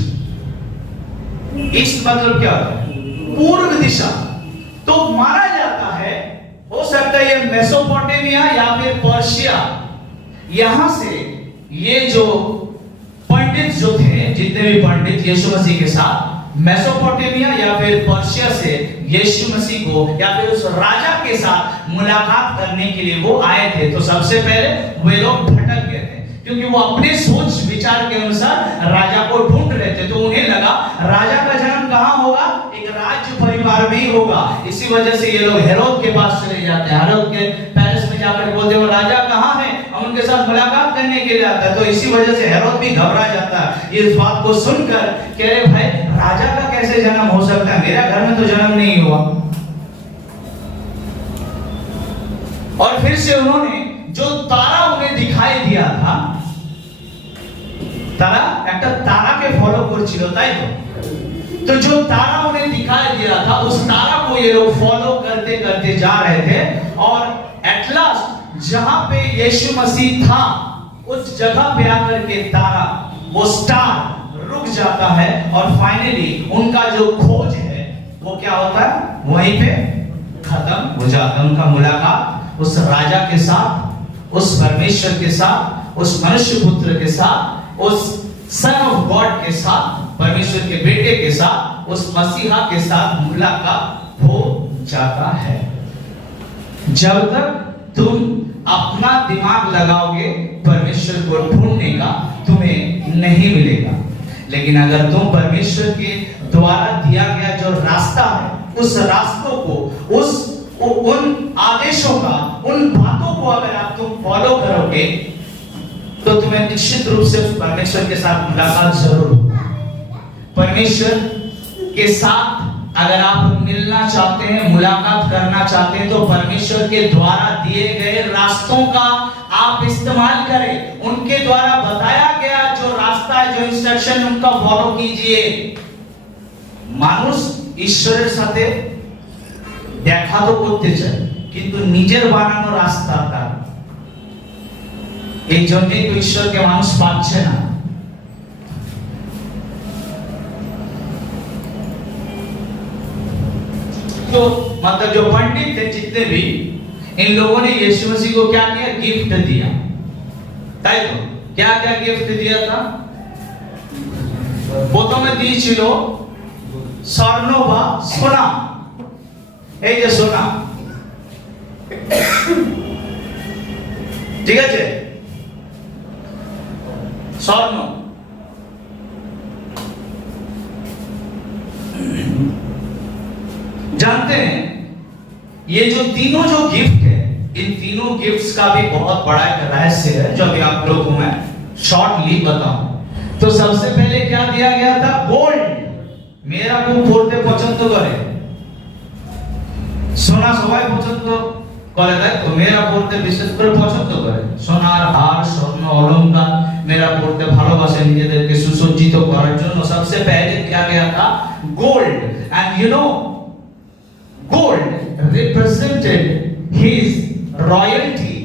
ईस्ट मतलब क्या होता है? पूर्व दिशा। तो माना जाता है, हो सकता है ये मेसोपोटामिया या फिर पर्शिया, यहां से ये जो पंडित जो थे, जितने भी पंडित यीशु मसीह के साथ मेसोपोटामिया या फिर पर्शिया से यीशु मसीह को या फिर उस राजा के साथ मुलाकात करने के लिए वो आए थे। तो सबसे पहले वे लोग भटक गए थे, क्योंकि वो अपने सोच विचार के अनुसार राजा को ढूंढ रहे थे। तो उन्हें लगा राजा का जन्म कहां होगा? एक राज्य परिवार में ही होगा। इसी वजह से ये लोग हेरोद के पास चले जाते हैं। हेरोद के पैलेस में जाकर बोलते हैं वो राजा कहां है, हम उनके साथ मुलाकात करने के लिए आता है। तो इसी वजह से हेरोद भी घबरा जाता है इस बात को सुनकर, कह रहे भाई राजा का कैसे जन्म हो सकता है, मेरा घर में तो जन्म नहीं हुआ। और फिर से उन्होंने जो तारा उन्हें दिखाई दिया था, तारा একটা তারাকে ফলো করছিল, তাই तो जो तारा उन्हें दिखाई दिया था, उस तारा को ये लोग फॉलो करते करते जा रहे थे। और एट लास्ट जहां पे यीशु मसीह था, उस जगह पे आकर के तारा, वो स्टार रुक जाता है और फाइनली उनका जो खोज है वो क्या होता है? वहीं पे खत्म हो जाता है। उनका मुलाकात उस राजा के साथ, उस परमेश्वर के साथ, उस मनुष्य पुत्र के साथ, उस सन ऑफ गॉड के साथ, परमेश्वर के बेटे के साथ, उस मसीहा के साथ मुलाकात हो जाता है। जब तक तुम अपना दिमाग लगाओगे परमेश्वर को ढूंढने का, तुम्हें नहीं मिलेगा। लेकिन अगर तुम परमेश्वर के द्वारा दिया गया जो रास्ता है, उस रास्तों को, उन आदेशों का, उन बातों को अगर आप तुम फॉलो करोगे, तो तुम्हें निश्चित रूप से परमेश्वर के साथ मुलाकात जरूर होगी। परमेश्वर के साथ अगर आप मिलना चाहते हैं, मुलाकात करना चाहते हैं, तो परमेश्वर के द्वारा दिए गए रास्तों का आप इस्तेमाल करें। उनके द्वारा बताया गया जो रास्ता है, जो इंस्ट्रक्शन, उनका फॉलो कीजिए। মানুষ ঈশ্বরের সাথে দেখা তো করতে চায়, কিন্তু নিজের বানানো রাস্তা তার, এই জন্যই তো ঈশ্বরকে মানুষ পাচ্ছে না। तो मतलब जो पंडित थे जितने भी, इन लोगों ने यीशु मसीह को क्या किया? गिफ्ट दिया। তাই তো क्या क्या गिफ्ट दिया था? প্রথমে দিয়েছিল স্বর্ণ বা সোনা। এই যে সোনা, ঠিক আছে, স্বর্ণ। जानते हैं ये जो तीनों जो गिफ्ट है, इन तीनों गिफ्ट्स का भी बहुत बड़ा एक रहस्य है जो अभी आप लोगों को मैं शॉर्टली बताऊं। तो सबसे पहले क्या दिया गया था? गोल्ड। मेरा को পড়তে পছন্দ করে, সোনা সবাই পছন্দ করে, তাই তো? মেয়েরা পড়তে বিশেষ করে পছন্দ করে সোনার হার, স্বর্ণ অলংকার। মেয়েরা পড়তে ভালোবাসে নিজেদেরকে সুসজ্জিত করার জন্য। सबसे पहले क्या गया था? Gold. And you know, gold represented his royalty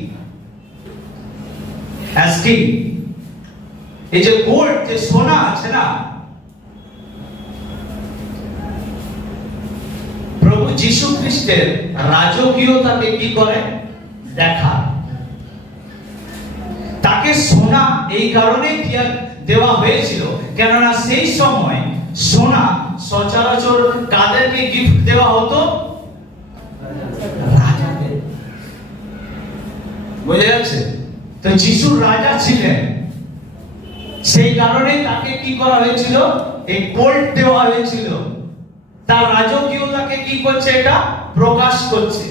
as king। এই যে গোল্ড, যে সোনা আছে না, প্রভু যীশু খ্রিস্টের রাজকীয়তাকে কি করে? দেখা। তাকে সোনা এই কারণে দেওয়া হয়েছিল কেননা সেই সময় সোনা সচরাচর কাদেরকে গিফট দেওয়া হতো? রাজাদের। বুঝে যাচ্ছে তো? যিশু রাজা ছিলেন, সেই কারণে তাকে কি করা হয়েছিল? এই গোল্ড দেওয়া হয়েছিল। তার রাজকীয়তাকে কি করছে? এটা প্রকাশ করছে।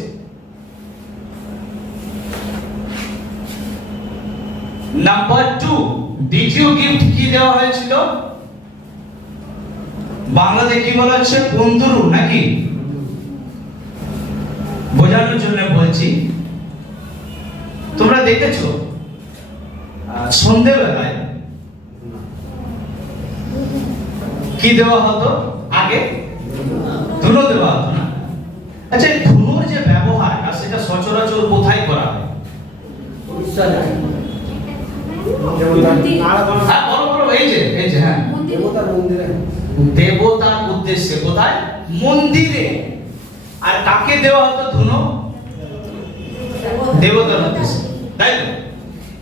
নাম্বার 2, দ্বিতীয় গিফট কি দেওয়া হয়েছিল? বাংলাতে কি বলা হচ্ছে? বন্ধুরু, নাকি? বোঝানোর জন্য বলছি। তোমরা দেখেছো সন্ধ্যেবেলায় কি দেওয়া হতো? আগে ধুনো দেওয়া হতো না? আচ্ছা, ধুনোর যে ব্যবহার সেটা সচরাচর কোথায় করা হয়? হ্যাঁ, বড় বড় এই যে হ্যাঁ, দেবতার উদ্দেশ্যে। কোথায়? মন্দিরে। আর কাকে দেওয়া হতো ধুনো? দেবতার উদ্দেশ্যে, তাই তো?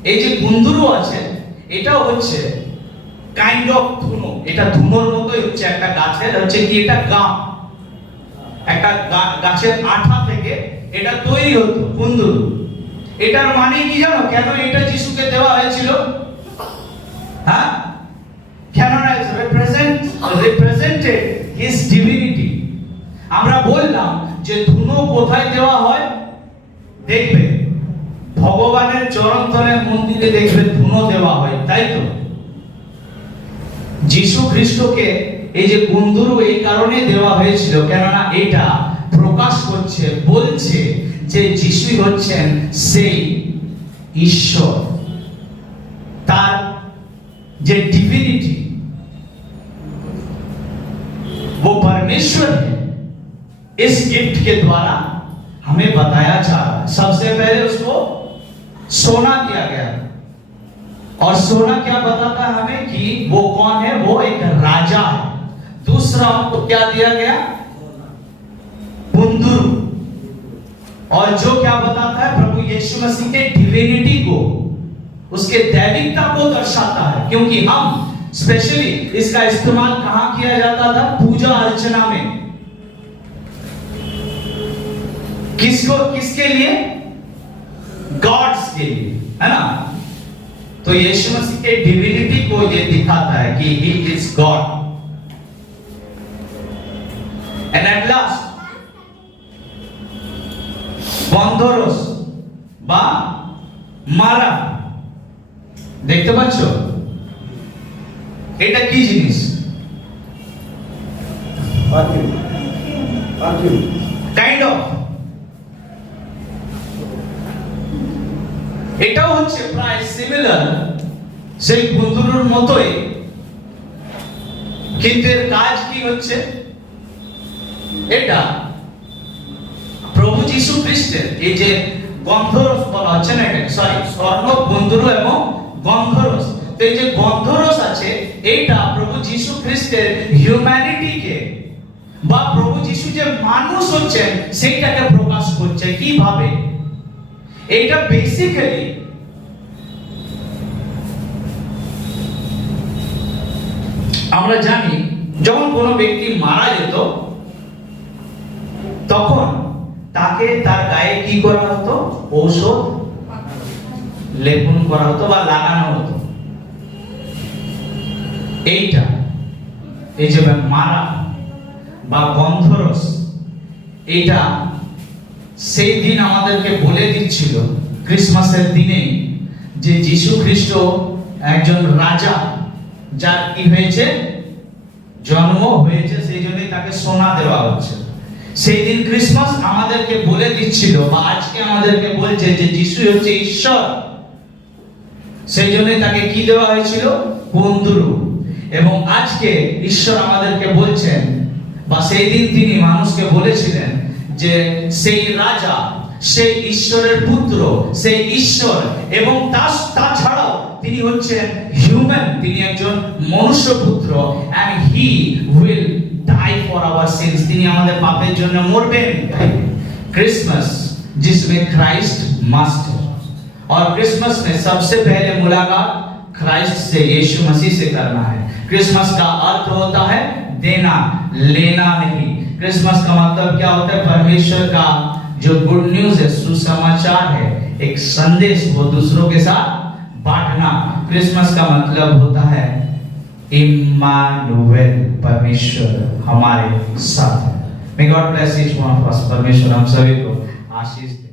এই যে কুন্দুরু আছে, এটা হচ্ছে কাইন্ড অফ ধুনো। এটা ধুনোর মতোই হচ্ছে, একটা গাছের হচ্ছে কি, এটা গাম, একটা গাছের আঠা থেকে এটা তৈরি হতো কুন্দুরু। এটার মানে কি জানো? কেন এটা যিশুকে দেওয়া হয়েছিল? হ্যাঁ, কেন? represented his divinity। আমরা বললাম যে ধুনো কোথায় দেওয়া হয়? দেখবে ভগবানের চরণ তলের মন্দিরে দেখবে ধুনো দেওয়া হয়, তাই তো? যিশু খ্রিস্টকে এই যে কুন্দুরু এই কারণে দেওয়া হয়েছিল কেননা এটা প্রকাশ করছে, বলছে যে যিশুই হচ্ছেন সেই ঈশ্বর। তার যে डिविनिटी वो परमेश्वर है। इस गिफ्ट के द्वारा हमें बताया जा रहा है। सबसे पहले उसको सोना किया गया, और सोना क्या बताता है हमें कि वो कौन है? वो एक राजा है। दूसरा हमको क्या दिया गया? कुंदरू। और जो क्या बताता है? प्रभु यीशु मसीह के डिविनिटी को, उसके दैविकता को दर्शाता है। क्योंकि हम स्पेशली इसका इस्तेमाल कहां किया जाता था? पूजा अर्चना में। किसको? किसके लिए? गॉड्स के लिए, है ना? तो यीशु मसीह के डिविनिटी को ये दिखाता है कि he is God. And at last বন্ধরস বা মালা দেখতে পাচ্ছো? এটা কি জিনিস? perfume. কাইন্ড অফ এটাও হচ্ছে প্রায় সিমিলার সেই বন্ধুর মতোই, কিন্তু এর কাজ কি হচ্ছে? এটা প্রভু যীশু খ্রিস্টের এই যে গন্ধরস বলা হচ্ছে না, এটা সরি স্বর্ণ বন্ধুর এবং গন্ধরস, তো এই যে গন্ধরস আছে এইটা প্রভু যীশু খ্রিস্টের হিউম্যানিটিকে বা প্রভু যীশু যে মানুষ হচ্ছেন সেইটাকে প্রকাশ করছে। কিভাবে? এটা বেসিক্যালি আমরা জানি যখন কোনো ব্যক্তি মারা যেত তখন তাকে তার গায়ে কি করা হতো? ঔষধ লেপন করা হতো বা লাগানো হতো। এইটা এই যে মারা বা গন্ধরস, এইটা সেই দিন আমাদেরকে বলে দিচ্ছিল ক্রিসমাসের দিনে যে যীশু খ্রিস্ট একজন রাজা, যার কি হয়েছে? জন্ম হয়েছে, সেই জন্যই তাকে সোনা দেওয়া হচ্ছে। সেই দিন ক্রিসমাস আমাদেরকে বলে দিচ্ছিল বা আজকে আমাদেরকে বলছে যে যিশু হচ্ছে ঈশ্বর, সেই জন্যই তাকে কি দেওয়া হয়েছিল? বন্ধুরূপ। এবং আজকে ঈশ্বর আমাদেরকে বলছেন বা সেই দিন তিনি মানুষকে বলেছিলেন যে সেই রাজা, সেই ঈশ্বরের পুত্র, সেই ঈশ্বর, এবং তাছাড়াও তিনি হচ্ছেন হিউম্যান, তিনি একজন মনুষ্য পুত্র, and he will die for our sins, তিনি আমাদের পাপের জন্য মরবেন। क्रिसमस जिसमें क्राइस्ट मास्टर, और क्रिसमस में सबसे पहले मुलाकात क्राइस्ट से, यीशु मसीह से करना है। क्रिसमस का अर्थ होता है देना, लेना नहीं। क्रिसमस का मतलब क्या होता है? परमेश्वर का जो गुड न्यूज है, सुसमाचार है, एक संदेश, वो दूसरों के साथ बांटना। क्रिसमस का मतलब होता है इम्मानुएल, परमेश्वर हमारे साथ है। May God bless each one of us. परमेश्वर हम सभी को आशीष दे।